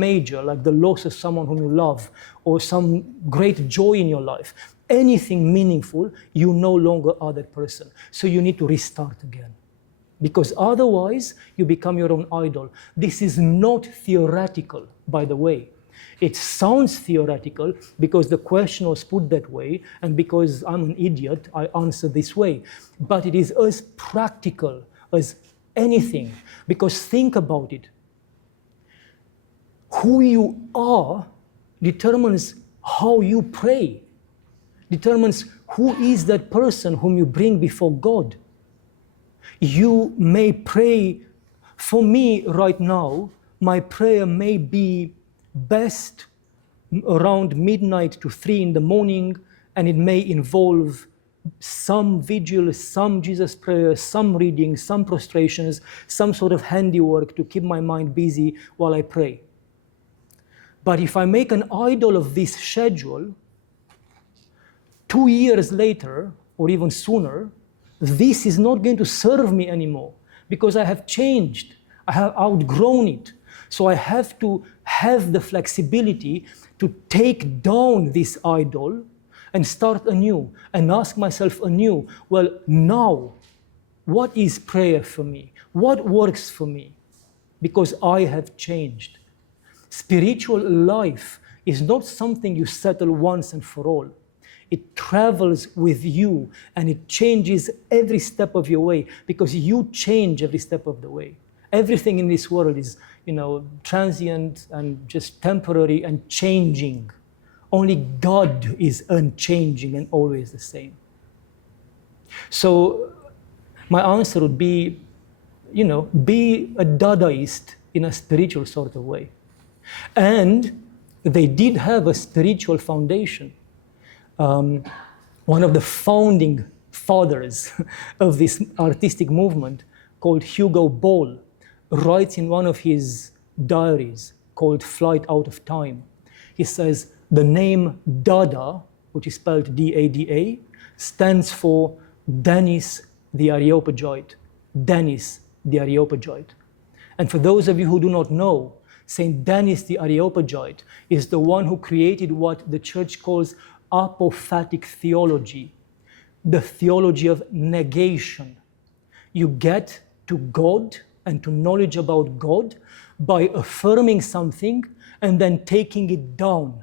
major, like the loss of someone whom you love, or some great joy in your life, anything meaningful, you no longer are that person. So you need to restart again. Because otherwise, you become your own idol. This is not theoretical, by the way. It sounds theoretical because the question was put that way, and because I'm an idiot, I answer this way. But it is as practical as anything, because think about it. Who you are determines how you pray, determines who is that person whom you bring before God. You may pray, for me right now, my prayer may be best around midnight to 3 in the morning, and it may involve some vigil, some Jesus prayer, some reading, some prostrations, some sort of handiwork to keep my mind busy while I pray. But if I make an idol of this schedule, 2 years later, or even sooner, this is not going to serve me anymore because I have changed. I have outgrown it. So I have to have the flexibility to take down this idol and start anew and ask myself anew, well, now, what is prayer for me? What works for me? Because I have changed. Spiritual life is not something you settle once and for all. It travels with you and it changes every step of your way because you change every step of the way. Everything in this world is, transient and just temporary and changing. Only God is unchanging and always the same. So my answer would be, be a Dadaist in a spiritual sort of way. And they did have a spiritual foundation. One of the founding fathers of this artistic movement, called Hugo Ball, writes in one of his diaries called Flight Out of Time. He says, the name Dada, which is spelled D-A-D-A, stands for Denis the Areopagite. Denis the Areopagite. And for those of you who do not know, Saint Denis the Areopagite is the one who created what the church calls apophatic theology, the theology of negation. You get to God and to knowledge about God by affirming something and then taking it down.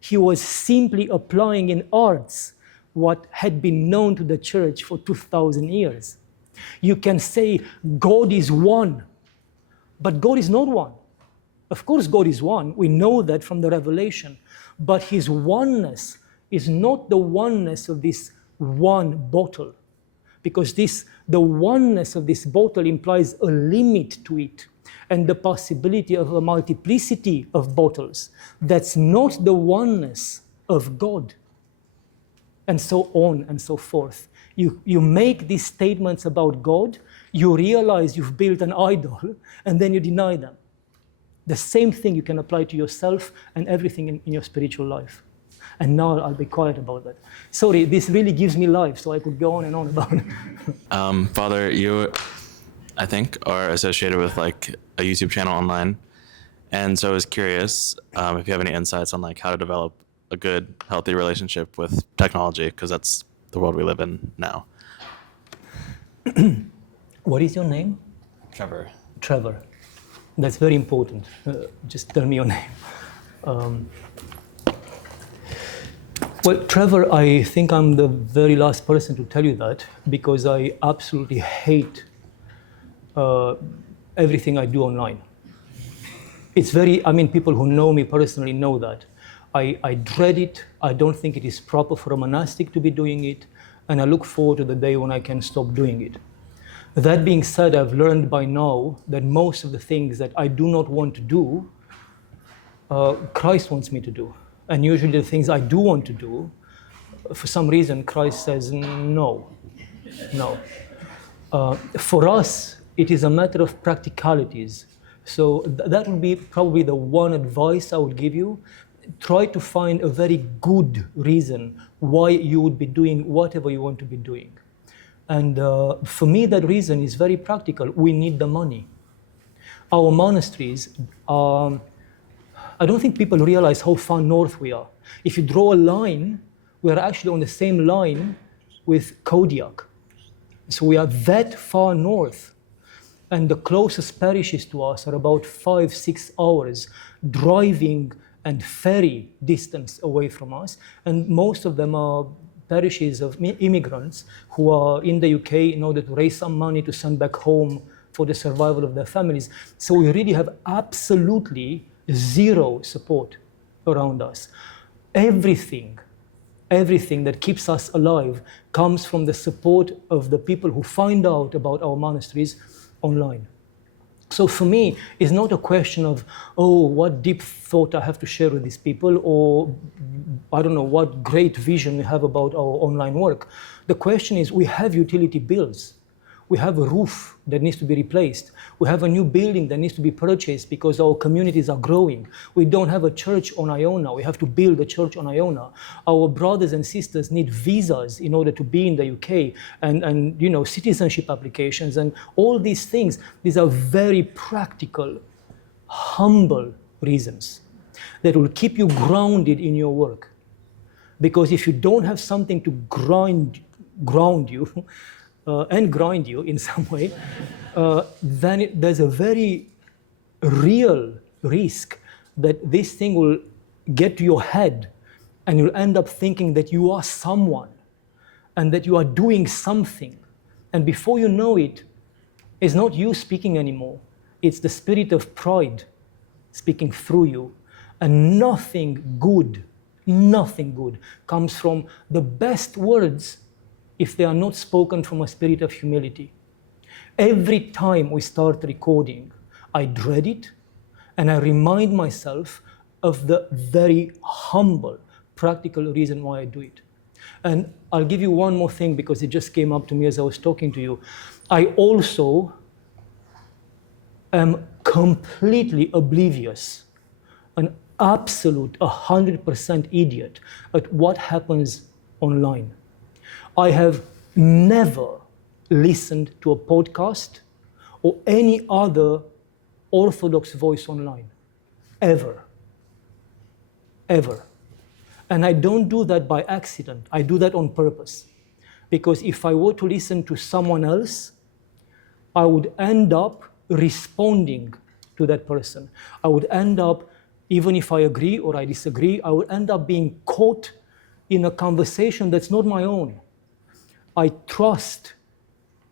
He was simply applying in arts what had been known to the church for 2,000 years. You can say God is one, but God is not one. Of course, God is one. We know that from the Revelation. But his oneness is not the oneness of this one bottle, because the oneness of this bottle implies a limit to it and the possibility of a multiplicity of bottles. That's not the oneness of God. And so on and so forth. You make these statements about God, you realize you've built an idol, and then you deny them. The same thing you can apply to yourself and everything in your spiritual life. And now I'll be quiet about that. Sorry, this really gives me life, so I could go on and on about it. Father, you, I think, are associated with like a YouTube channel online. And so I was curious if you have any insights on like how to develop a good, healthy relationship with technology, because that's the world we live in now. What is your name? Trevor. Trevor. That's very important. Just tell me your name. Well, Trevor, I think I'm the very last person to tell you that, because I absolutely hate everything I do online. It's very, I mean, people who know me personally know that. I dread it. I don't think it is proper for a monastic to be doing it. And I look forward to the day when I can stop doing it. That being said, I've learned by now that most of the things that I do not want to do, Christ wants me to do. And usually the things I do want to do, for some reason, Christ says, no, no. For us, it is a matter of practicalities. So that would be probably the one advice I would give you. Try to find a very good reason why you would be doing whatever you want to be doing. And for me, that reason is very practical. We need the money. Our monasteries, I don't think people realize how far north we are. If you draw a line, we're actually on the same line with Kodiak. So we are that far north. And the closest parishes to us are about 5-6 hours driving and ferry distance away from us. And most of them are parishes of immigrants who are in the UK in order to raise some money to send back home for the survival of their families. So we really have absolutely zero support around us. Everything that keeps us alive comes from the support of the people who find out about our monasteries online. So for me, it's not a question of, oh, what deep thought I have to share with these people, or I don't know, what great vision we have about our online work. The question is, we have utility bills. We have a roof that needs to be replaced. We have a new building that needs to be purchased because our communities are growing. We don't have a church on Iona. We have to build a church on Iona. Our brothers and sisters need visas in order to be in the UK, and you know, citizenship applications and all these things. These are very practical, humble reasons that will keep you grounded in your work. Because if you don't have something to ground you, and grind you in some way, then there's a very real risk that this thing will get to your head and you'll end up thinking that you are someone and that you are doing something. And before you know it, it's not you speaking anymore. It's the spirit of pride speaking through you. And nothing good comes from the best words if they are not spoken from a spirit of humility. Every time we start recording, I dread it, and I remind myself of the very humble, practical reason why I do it. And I'll give you one more thing, because it just came up to me as I was talking to you. I also am completely oblivious, an absolute 100% idiot at what happens online. I have never listened to a podcast or any other Orthodox voice online, ever. And I don't do that by accident. I do that on purpose. Because if I were to listen to someone else, I would end up responding to that person. I would end up, even if I agree or I disagree, I would end up being caught in a conversation that's not my own. I trust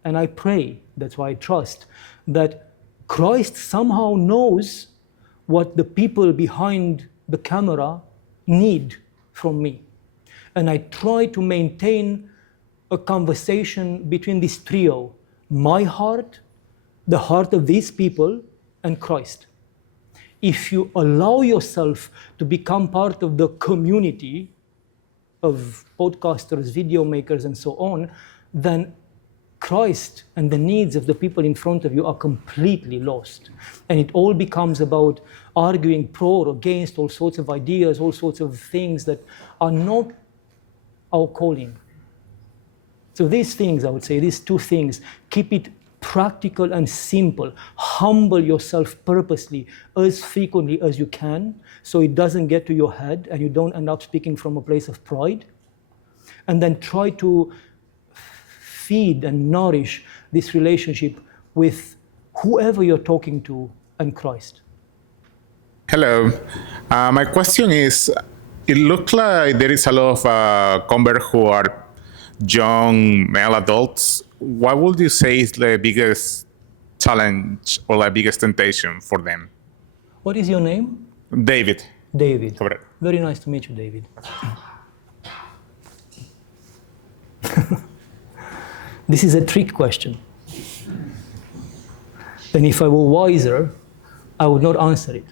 and I pray, that's why I trust, that Christ somehow knows what the people behind the camera need from me. And I try to maintain a conversation between this trio, my heart, the heart of these people, and Christ. If you allow yourself to become part of the community of podcasters, video makers, and so on, then Christ and the needs of the people in front of you are completely lost. And it all becomes about arguing pro or against all sorts of ideas, all sorts of things that are not our calling. So these things, I would say, these two things, keep it practical and simple. Humble yourself purposely as frequently as you can so it doesn't get to your head and you don't end up speaking from a place of pride. And then try to feed and nourish this relationship with whoever you're talking to and Christ. Hello. My question is, it looks like there is a lot of converts who are young male adults. What would you say is the biggest challenge or the biggest temptation for them? What is your name? David. David. Correct. Very nice to meet you, David. This is a trick question. And if I were wiser, I would not answer it.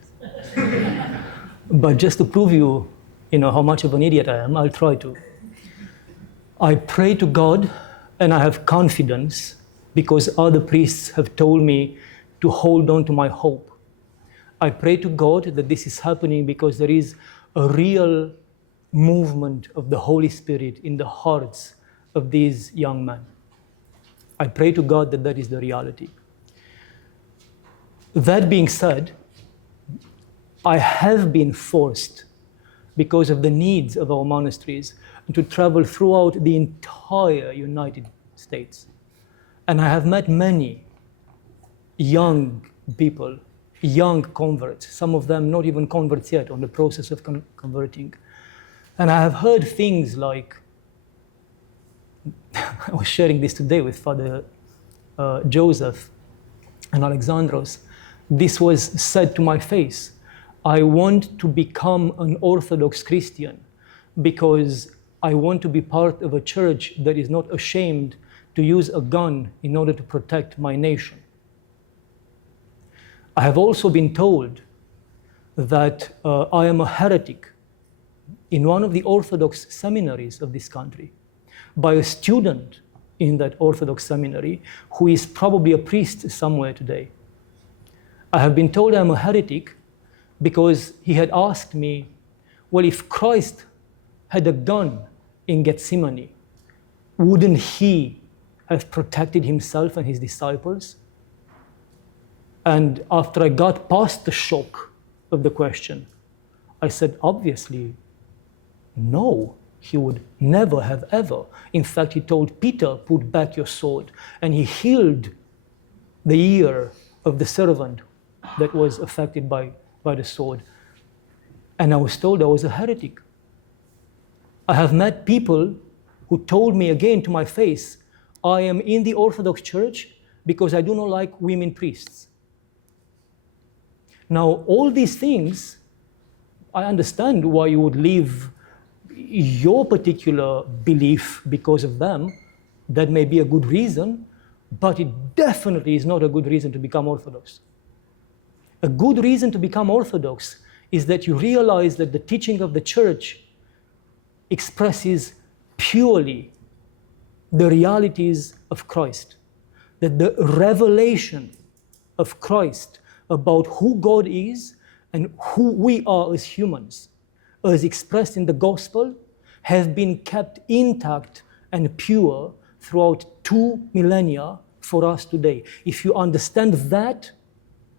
But just to prove you, how much of an idiot I am, I'll try to. I pray to God and I have confidence because other priests have told me to hold on to my hope. I pray to God that this is happening because there is a real movement of the Holy Spirit in the hearts of these young men. I pray to God that that is the reality. That being said, I have been forced, because of the needs of our monasteries, to travel throughout the entire United States. And I have met many young people, young converts, some of them not even converts yet, on the process of converting. And I have heard things like, I was sharing this today with Father Joseph and Alexandros. This was said to my face. I want to become an Orthodox Christian because I want to be part of a church that is not ashamed to use a gun in order to protect my nation. I have also been told that I am a heretic in one of the Orthodox seminaries of this country by a student in that Orthodox seminary who is probably a priest somewhere today. I have been told I'm a heretic because he had asked me, well, if Christ had a gun in Gethsemane, wouldn't he have protected himself and his disciples? And after I got past the shock of the question, I said, obviously, no, he would never have ever. In fact, he told Peter, put back your sword. And he healed the ear of the servant that was affected by the sword. And I was told I was a heretic. I have met people who told me again to my face, I am in the Orthodox Church because I do not like women priests. Now, all these things, I understand why you would leave your particular belief because of them. That may be a good reason, but it definitely is not a good reason to become Orthodox. A good reason to become Orthodox is that you realize that the teaching of the Church expresses purely the realities of Christ, that the revelation of Christ about who God is and who we are as humans, as expressed in the gospel, have been kept intact and pure throughout 2 millennia for us today. If you understand that,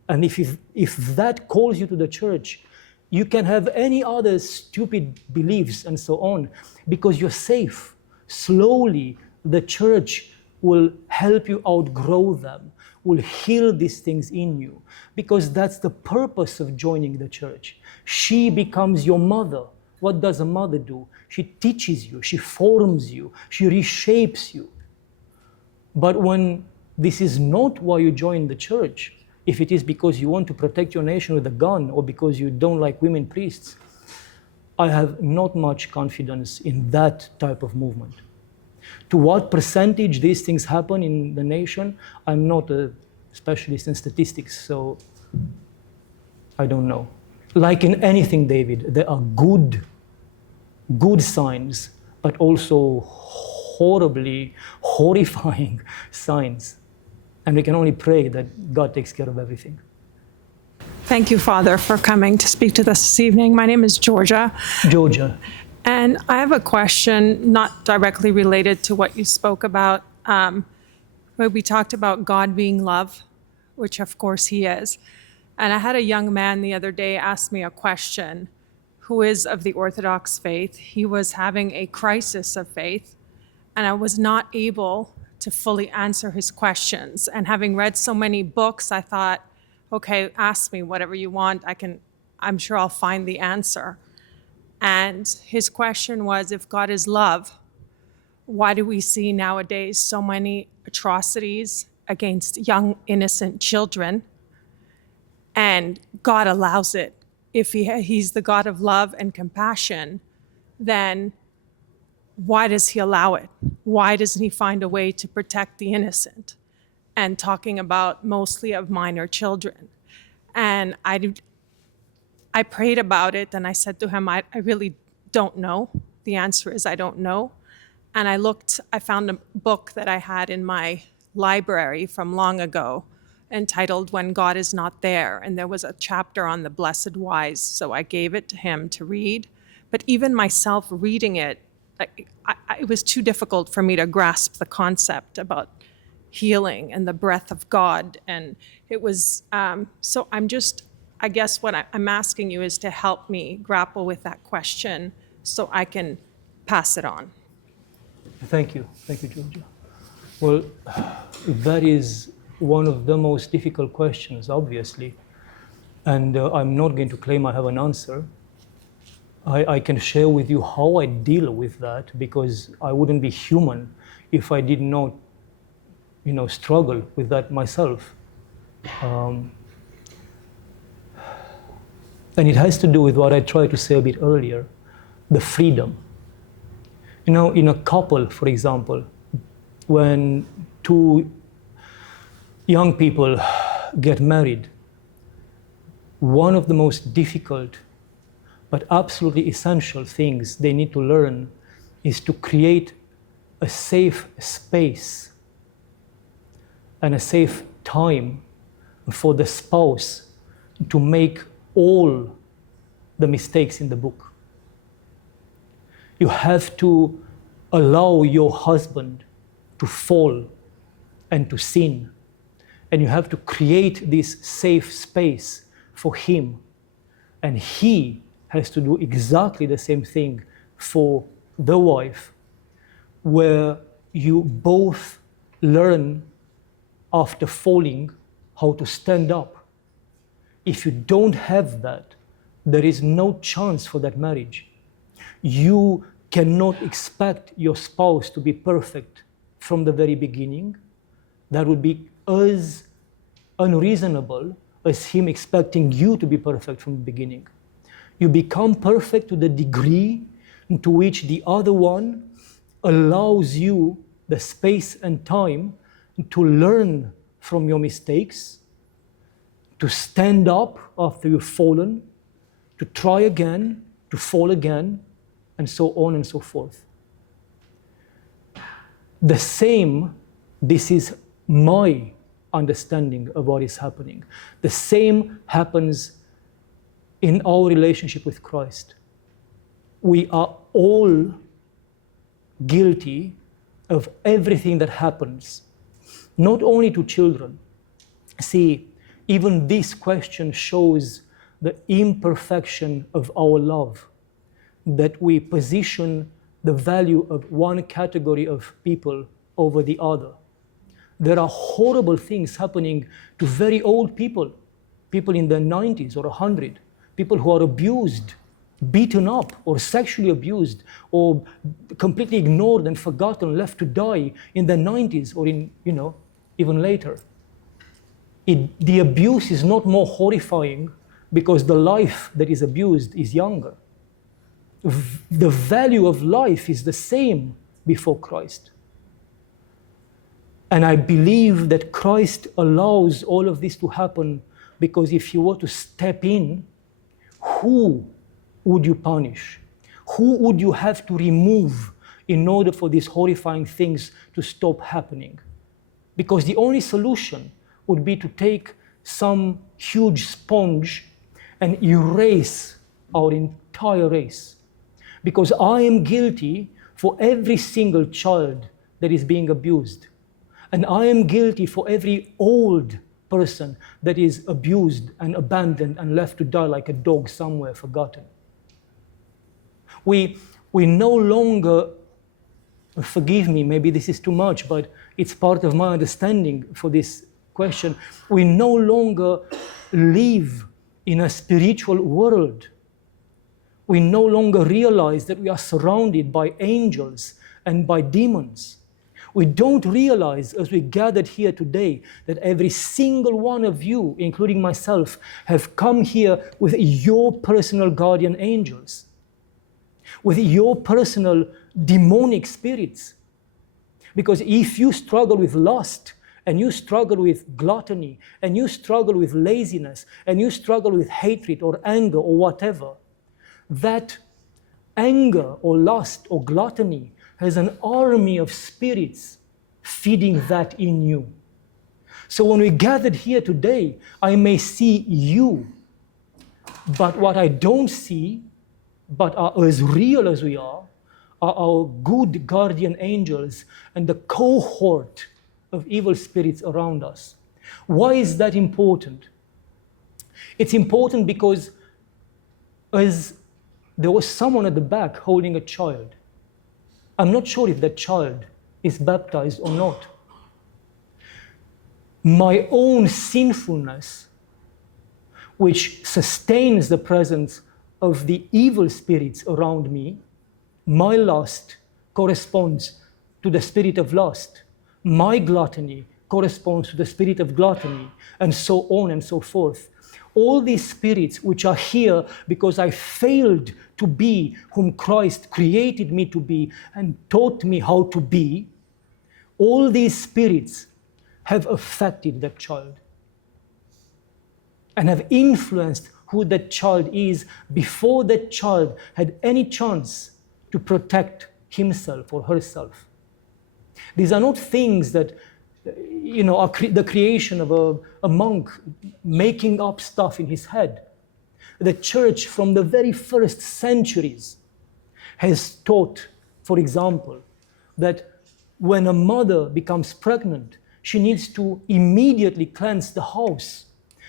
and if that calls you to the church, you can have any other stupid beliefs and so on, because you're safe. Slowly, the church will help you outgrow them, will heal these things in you, because that's the purpose of joining the church. She becomes your mother. What does a mother do? She teaches you, she forms you, she reshapes you. But when this is not why you join the church, if it is because you want to protect your nation with a gun or because you don't like women priests, I have not much confidence in that type of movement. To what percentage these things happen in the nation, I'm not a specialist in statistics, so I don't know. Like in anything, David, there are good signs, but also horribly horrifying signs. And we can only pray that God takes care of everything. Thank you, Father, for coming to speak to us this evening. My name is Georgia. Georgia. And I have a question not directly related to what you spoke about. where we talked about God being love, which of course he is. And I had a young man the other day ask me a question, who is of the Orthodox faith. He was having a crisis of faith, and I was not able to fully answer his questions. And having read so many books, I thought, okay, ask me whatever you want. I'm sure I'll find the answer. And his question was, if God is love, why do we see nowadays so many atrocities against young, innocent children? And God allows it. If he's the God of love and compassion, then why does he allow it? Why doesn't he find a way to protect the innocent? And talking about mostly of minor children. And I prayed about it, and I said to him, I really don't know. The answer is I don't know. And I found a book that I had in my library from long ago entitled When God Is Not There. And there was a chapter on the Blessed Wise. So I gave it to him to read. But even myself reading it, it was too difficult for me to grasp the concept about healing and the breath of God. And it was, so I guess what I'm asking you is to help me grapple with that question so I can pass it on. Thank you, Georgia. Well, that is one of the most difficult questions, obviously. And I'm not going to claim I have an answer. I can share with you how I deal with that, because I wouldn't be human if I did not, struggle with that myself. And it has to do with what I tried to say a bit earlier, the freedom. In a couple, for example, when two young people get married, one of the most difficult but absolutely essential things they need to learn is to create a safe space and a safe time for the spouse to make all the mistakes in the book. You have to allow your husband to fall and to sin. And you have to create this safe space for him. And he has to do exactly the same thing for the wife, where you both learn after falling how to stand up. If you don't have that, there is no chance for that marriage. You cannot expect your spouse to be perfect from the very beginning. That would be as unreasonable as him expecting you to be perfect from the beginning. You become perfect to the degree to which the other one allows you the space and time to learn from your mistakes, to stand up after you've fallen, to try again, to fall again, and so on and so forth. This is my understanding of what is happening. The same happens in our relationship with Christ. We are all guilty of everything that happens, not only to children. See, even this question shows the imperfection of our love, that we position the value of one category of people over the other. There are horrible things happening to very old people in their 90s or 100, people who are abused, beaten up, or sexually abused, or completely ignored and forgotten, left to die in their 90s or even later. The abuse is not more horrifying because the life that is abused is younger. The value of life is the same before Christ. And I believe that Christ allows all of this to happen because if you were to step in, who would you punish? Who would you have to remove in order for these horrifying things to stop happening? Because the only solution would be to take some huge sponge and erase our entire race. Because I am guilty for every single child that is being abused. And I am guilty for every old person that is abused and abandoned and left to die like a dog somewhere forgotten. We no longer, forgive me, maybe this is too much, but it's part of my understanding for this question. We no longer live in a spiritual world. We no longer realize that we are surrounded by angels and by demons. We don't realize as we gathered here today that every single one of you, including myself, have come here with your personal guardian angels, with your personal demonic spirits. Because if you struggle with lust, and you struggle with gluttony, and you struggle with laziness, and you struggle with hatred or anger or whatever, that anger or lust or gluttony has an army of spirits feeding that in you. So when we gathered here today, I may see you, but what I don't see, but are as real as we are our good guardian angels and the cohort of evil spirits around us. Why is that important? It's important because as there was someone at the back holding a child. I'm not sure if that child is baptized or not. My own sinfulness, which sustains the presence of the evil spirits around me, my lust corresponds to the spirit of lust. My gluttony corresponds to the spirit of gluttony, and so on and so forth. All these spirits which are here because I failed to be whom Christ created me to be and taught me how to be, all these spirits have affected that child and have influenced who that child is before that child had any chance to protect himself or herself. These are not things that are the creation of a monk making up stuff in his head. The church from the very first centuries has taught, for example, that when a mother becomes pregnant, she needs to immediately cleanse the house.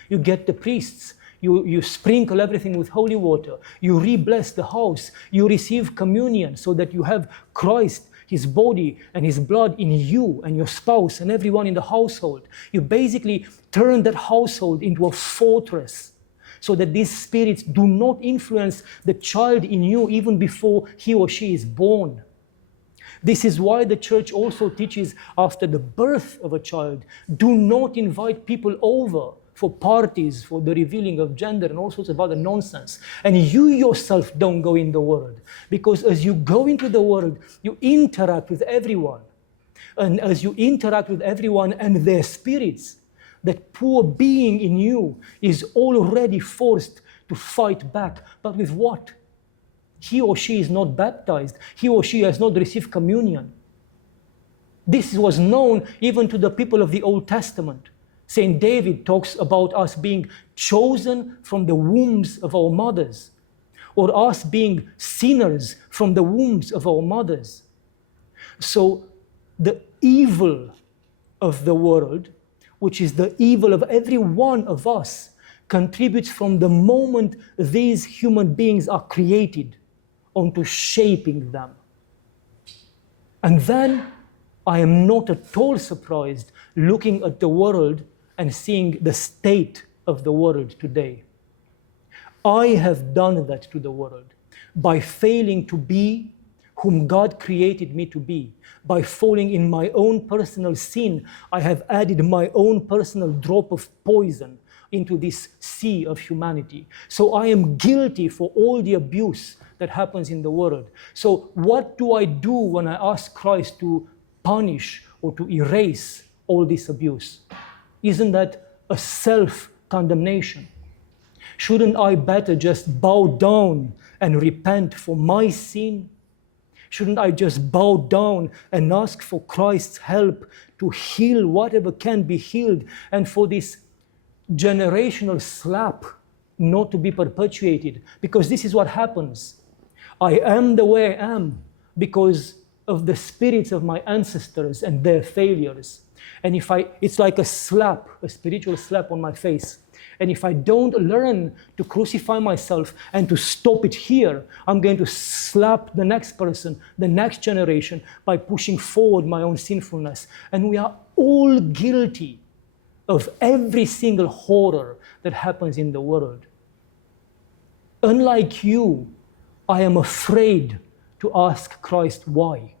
You get the priests, you sprinkle everything with holy water, you re-bless the house, you receive communion so that you have Christ, his body and his blood in you and your spouse and everyone in the household. You basically turn that household into a fortress so that these spirits do not influence the child in you even before he or she is born. This is why the church also teaches after the birth of a child, do not invite people over for parties, for the revealing of gender and all sorts of other nonsense. And you yourself don't go in the world, because as you go into the world, you interact with everyone. And as you interact with everyone and their spirits, that poor being in you is already forced to fight back. But with what? He or she is not baptized. He or she has not received communion. This was known even to the people of the Old Testament. Saint David talks about us being chosen from the wombs of our mothers, or us being sinners from the wombs of our mothers. So the evil of the world, which is the evil of every one of us, contributes from the moment these human beings are created onto shaping them. And then I am not at all surprised looking at the world and seeing the state of the world today. I have done that to the world by failing to be whom God created me to be. By falling in my own personal sin, I have added my own personal drop of poison into this sea of humanity. So I am guilty for all the abuse that happens in the world. So what do I do when I ask Christ to punish or to erase all this abuse? Isn't that a self-condemnation? Shouldn't I better just bow down and repent for my sin? Shouldn't I just bow down and ask for Christ's help to heal whatever can be healed, and for this generational slap not to be perpetuated? Because this is what happens. I am the way I am because of the spirits of my ancestors and their failures. And it's like a slap, a spiritual slap on my face. And if I don't learn to crucify myself and to stop it here, I'm going to slap the next person, the next generation, by pushing forward my own sinfulness. And we are all guilty of every single horror that happens in the world. Unlike you, I am afraid to ask Christ why.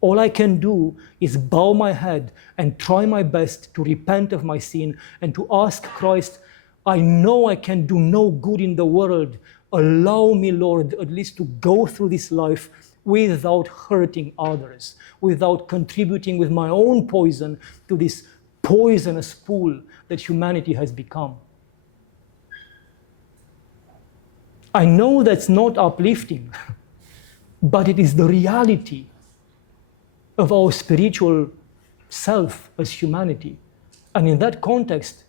All I can do is bow my head and try my best to repent of my sin and to ask Christ, I know I can do no good in the world. Allow me, Lord, at least to go through this life without hurting others, without contributing with my own poison to this poisonous pool that humanity has become. I know that's not uplifting, but it is the reality of our spiritual self as humanity. And in that context,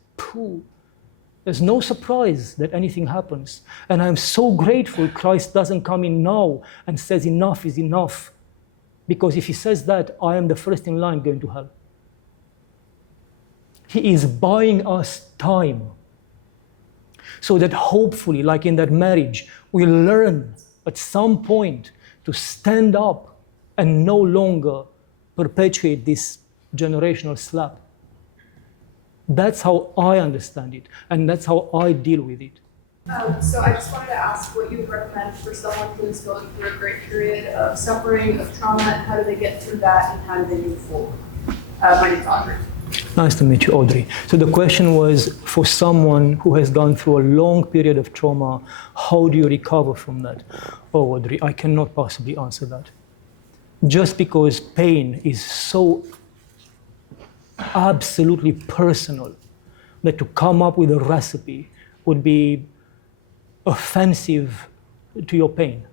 there's no surprise that anything happens. And I'm so grateful Christ doesn't come in now and says enough is enough. Because if he says that, I am the first in line going to hell. He is buying us time so that hopefully, like in that marriage, we'll learn at some point to stand up and no longer perpetuate this generational slap. That's how I understand it, and that's how I deal with it. So I just wanted to ask what you would recommend for someone who is going through a great period of suffering, of trauma, and how do they get through that, and how do they move forward? My name is Audrey. Nice to meet you, Audrey. So the question was, for someone who has gone through a long period of trauma, how do you recover from that? Oh, Audrey, I cannot possibly answer that. Just because pain is so absolutely personal that to come up with a recipe would be offensive to your pain.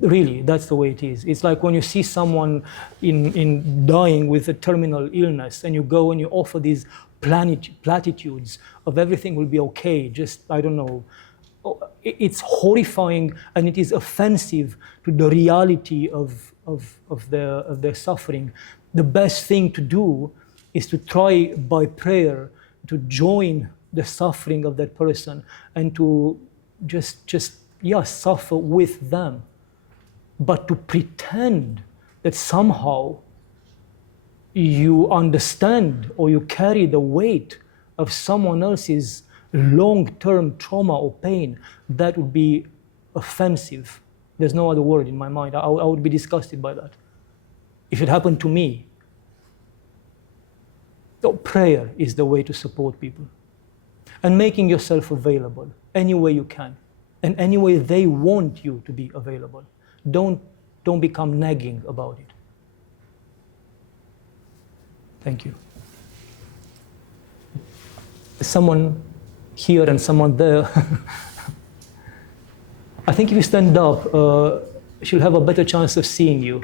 Really, that's the way it is. It's like when you see someone in dying with a terminal illness and you go and you offer these platitudes of everything will be okay, just, I don't know. It's horrifying and it is offensive to the reality of their suffering. The best thing to do is to try by prayer to join the suffering of that person and to just suffer with them. But to pretend that somehow you understand or you carry the weight of someone else's long-term trauma or pain, that would be offensive. There's no other word in my mind. I would be disgusted by that. If it happened to me, so prayer is the way to support people. And making yourself available any way you can, and any way they want you to be available. Don't become nagging about it. Thank you. Someone here and someone there. I think if you stand up, she'll have a better chance of seeing you.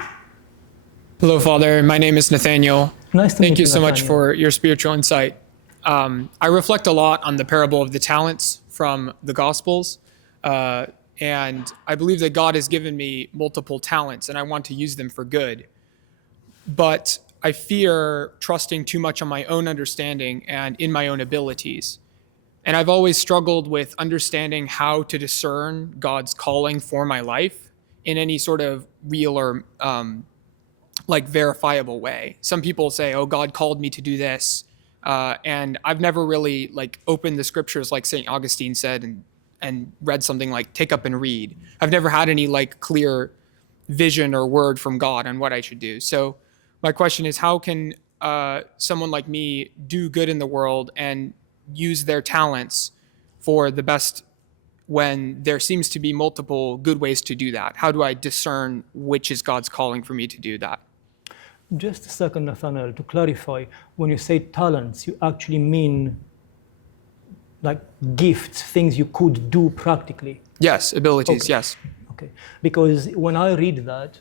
Hello, Father. My name is Nathaniel. Nice to meet you. Thank you so much Nathaniel. for your spiritual insight. I reflect a lot on the parable of the talents from the Gospels. And I believe that God has given me multiple talents and I want to use them for good. But I fear trusting too much on my own understanding and in my own abilities. And I've always struggled with understanding how to discern God's calling for my life in any sort of real or verifiable way. Some people say, oh, God called me to do this. And I've never really opened the scriptures like St. Augustine said and read something like take up and read. I've never had any clear vision or word from God on what I should do. So my question is, how can someone like me do good in the world and use their talents for the best when there seems to be multiple good ways to do that? How do I discern which is God's calling for me to do that? Just a second, Nathaniel, to clarify, when you say talents, you actually mean gifts, things you could do practically. Yes, abilities, Okay. yes. Okay, because when I read that,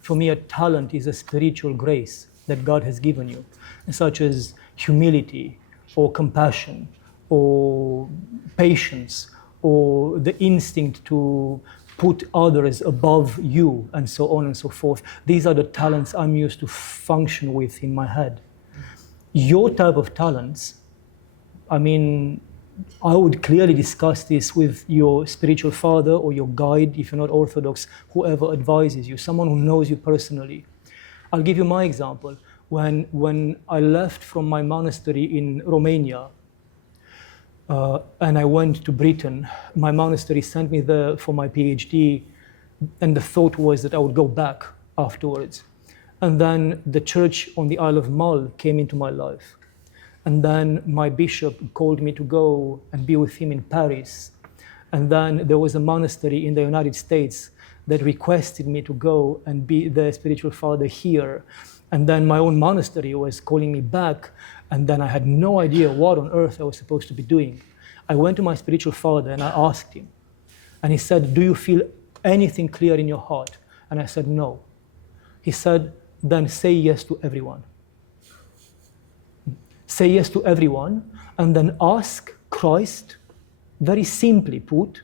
for me a talent is a spiritual grace that God has given you, such as humility or compassion or patience or the instinct to put others above you and so on and so forth. These are the talents I'm used to function with in my head. Your type of talents, I mean, I would clearly discuss this with your spiritual father or your guide, if you're not Orthodox, whoever advises you, someone who knows you personally. I'll give you my example. When I left from my monastery in Romania, and I went to Britain, my monastery sent me there for my Ph.D, and the thought was that I would go back afterwards. And then the church on the Isle of Mull came into my life. And then my bishop called me to go and be with him in Paris. And then there was a monastery in the United States that requested me to go and be their spiritual father here. And then my own monastery was calling me back. And then I had no idea what on earth I was supposed to be doing. I went to my spiritual father and I asked him. And he said, do you feel anything clear in your heart? And I said, no. He said, then say yes to everyone. Say yes to everyone, and then ask Christ, very simply put,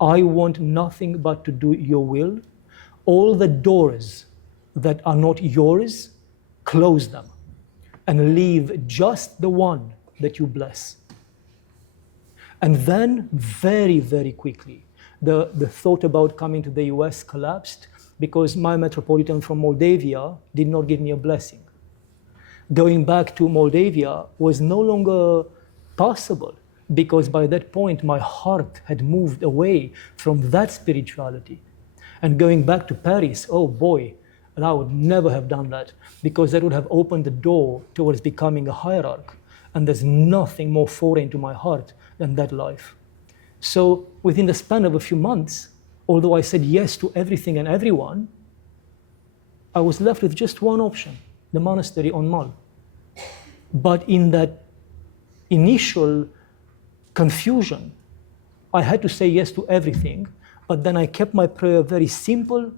I want nothing but to do your will. All the doors that are not yours, close them, and leave just the one that you bless. And then very, very quickly, the thought about coming to the US collapsed because my metropolitan from Moldavia did not give me a blessing. Going back to Moldavia was no longer possible because by that point my heart had moved away from that spirituality. And going back to Paris, oh boy, and I would never have done that because that would have opened the door towards becoming a hierarch. And there's nothing more foreign to my heart than that life. So within the span of a few months, although I said yes to everything and everyone, I was left with just one option, the monastery on Mull. But in that initial confusion, I had to say yes to everything, but then I kept my prayer very simple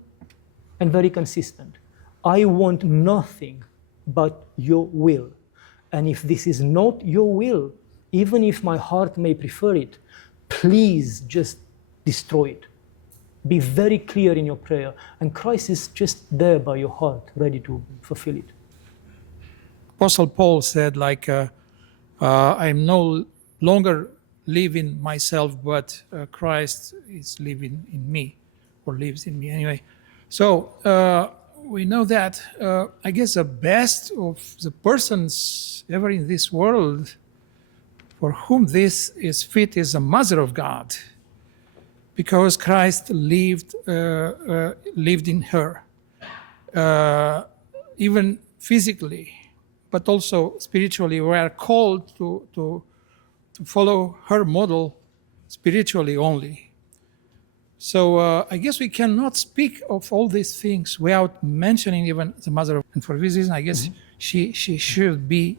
and very consistent. I want nothing but your will. And if this is not your will, even if my heart may prefer it, please just destroy it. Be very clear in your prayer, and Christ is just there by your heart, ready to fulfill it. Apostle Paul said, I'm no longer living myself, but Christ is living in me, or lives in me anyway. So we know that, I guess the best of the persons ever in this world for whom this is fit is the Mother of God, because Christ lived in her, even physically, but also spiritually. We are called to follow her model spiritually only. So I guess we cannot speak of all these things without mentioning even the Mother of God. And for this reason, I guess she should be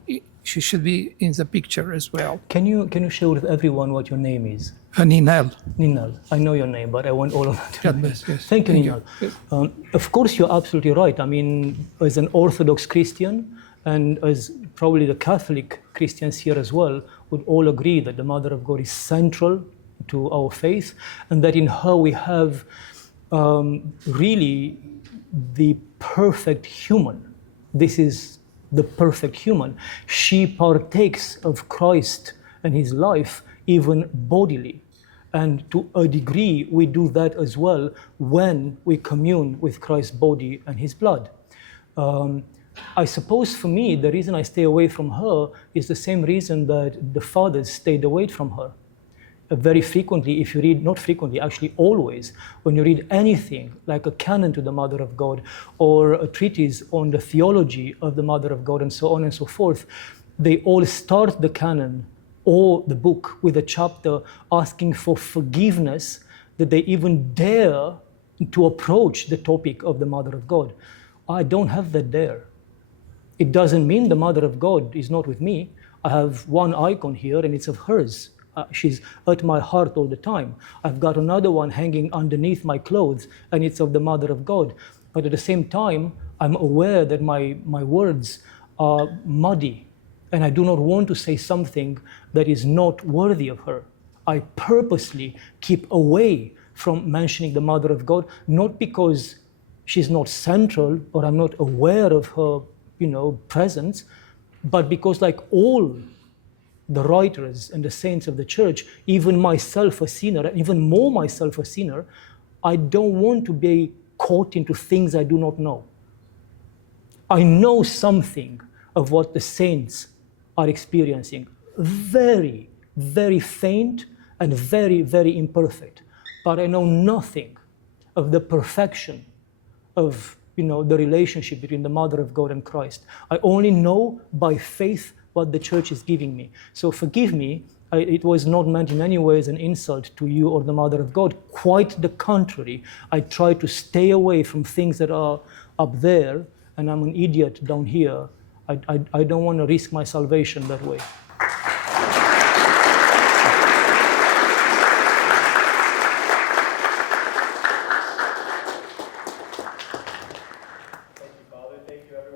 in the picture as well. Can you share with everyone what your name is? Ninel. Ninal. I know your name, but I want all of that. God bless, yes. Thank you, Thank Ninal. you. Yes. Of course, you're absolutely right. I mean, as an Orthodox Christian, and as probably the Catholic Christians here as well, would all agree that the Mother of God is central to our faith, and that in her we have really the perfect human. This is the perfect human. She partakes of Christ and his life even bodily. And to a degree, we do that as well when we commune with Christ's body and his blood. I suppose for me, the reason I stay away from her is the same reason that the fathers stayed away from her. Very frequently, if you read, not frequently, actually always, when you read anything like a canon to the Mother of God or a treatise on the theology of the Mother of God and so on and so forth, they all start the canon or the book with a chapter asking for forgiveness that they even dare to approach the topic of the Mother of God. I don't have that dare. It doesn't mean the Mother of God is not with me. I have one icon here and it's of hers. She's at my heart all the time. I've got another one hanging underneath my clothes and it's of the Mother of God. But at the same time, I'm aware that my words are muddy and I do not want to say something that is not worthy of her. I purposely keep away from mentioning the Mother of God, not because she's not central or I'm not aware of her, presence. but because like all the writers and the saints of the church, even myself a sinner, and even more myself a sinner, I don't want to be caught into things I do not know. I know something of what the saints are experiencing. Very, very faint and very, very imperfect. But I know nothing of the perfection of the relationship between the Mother of God and Christ. I only know by faith what the church is giving me. So forgive me, it was not meant in any way as an insult to you or the Mother of God. Quite the contrary. I try to stay away from things that are up there, and I'm an idiot down here. I don't want to risk my salvation that way.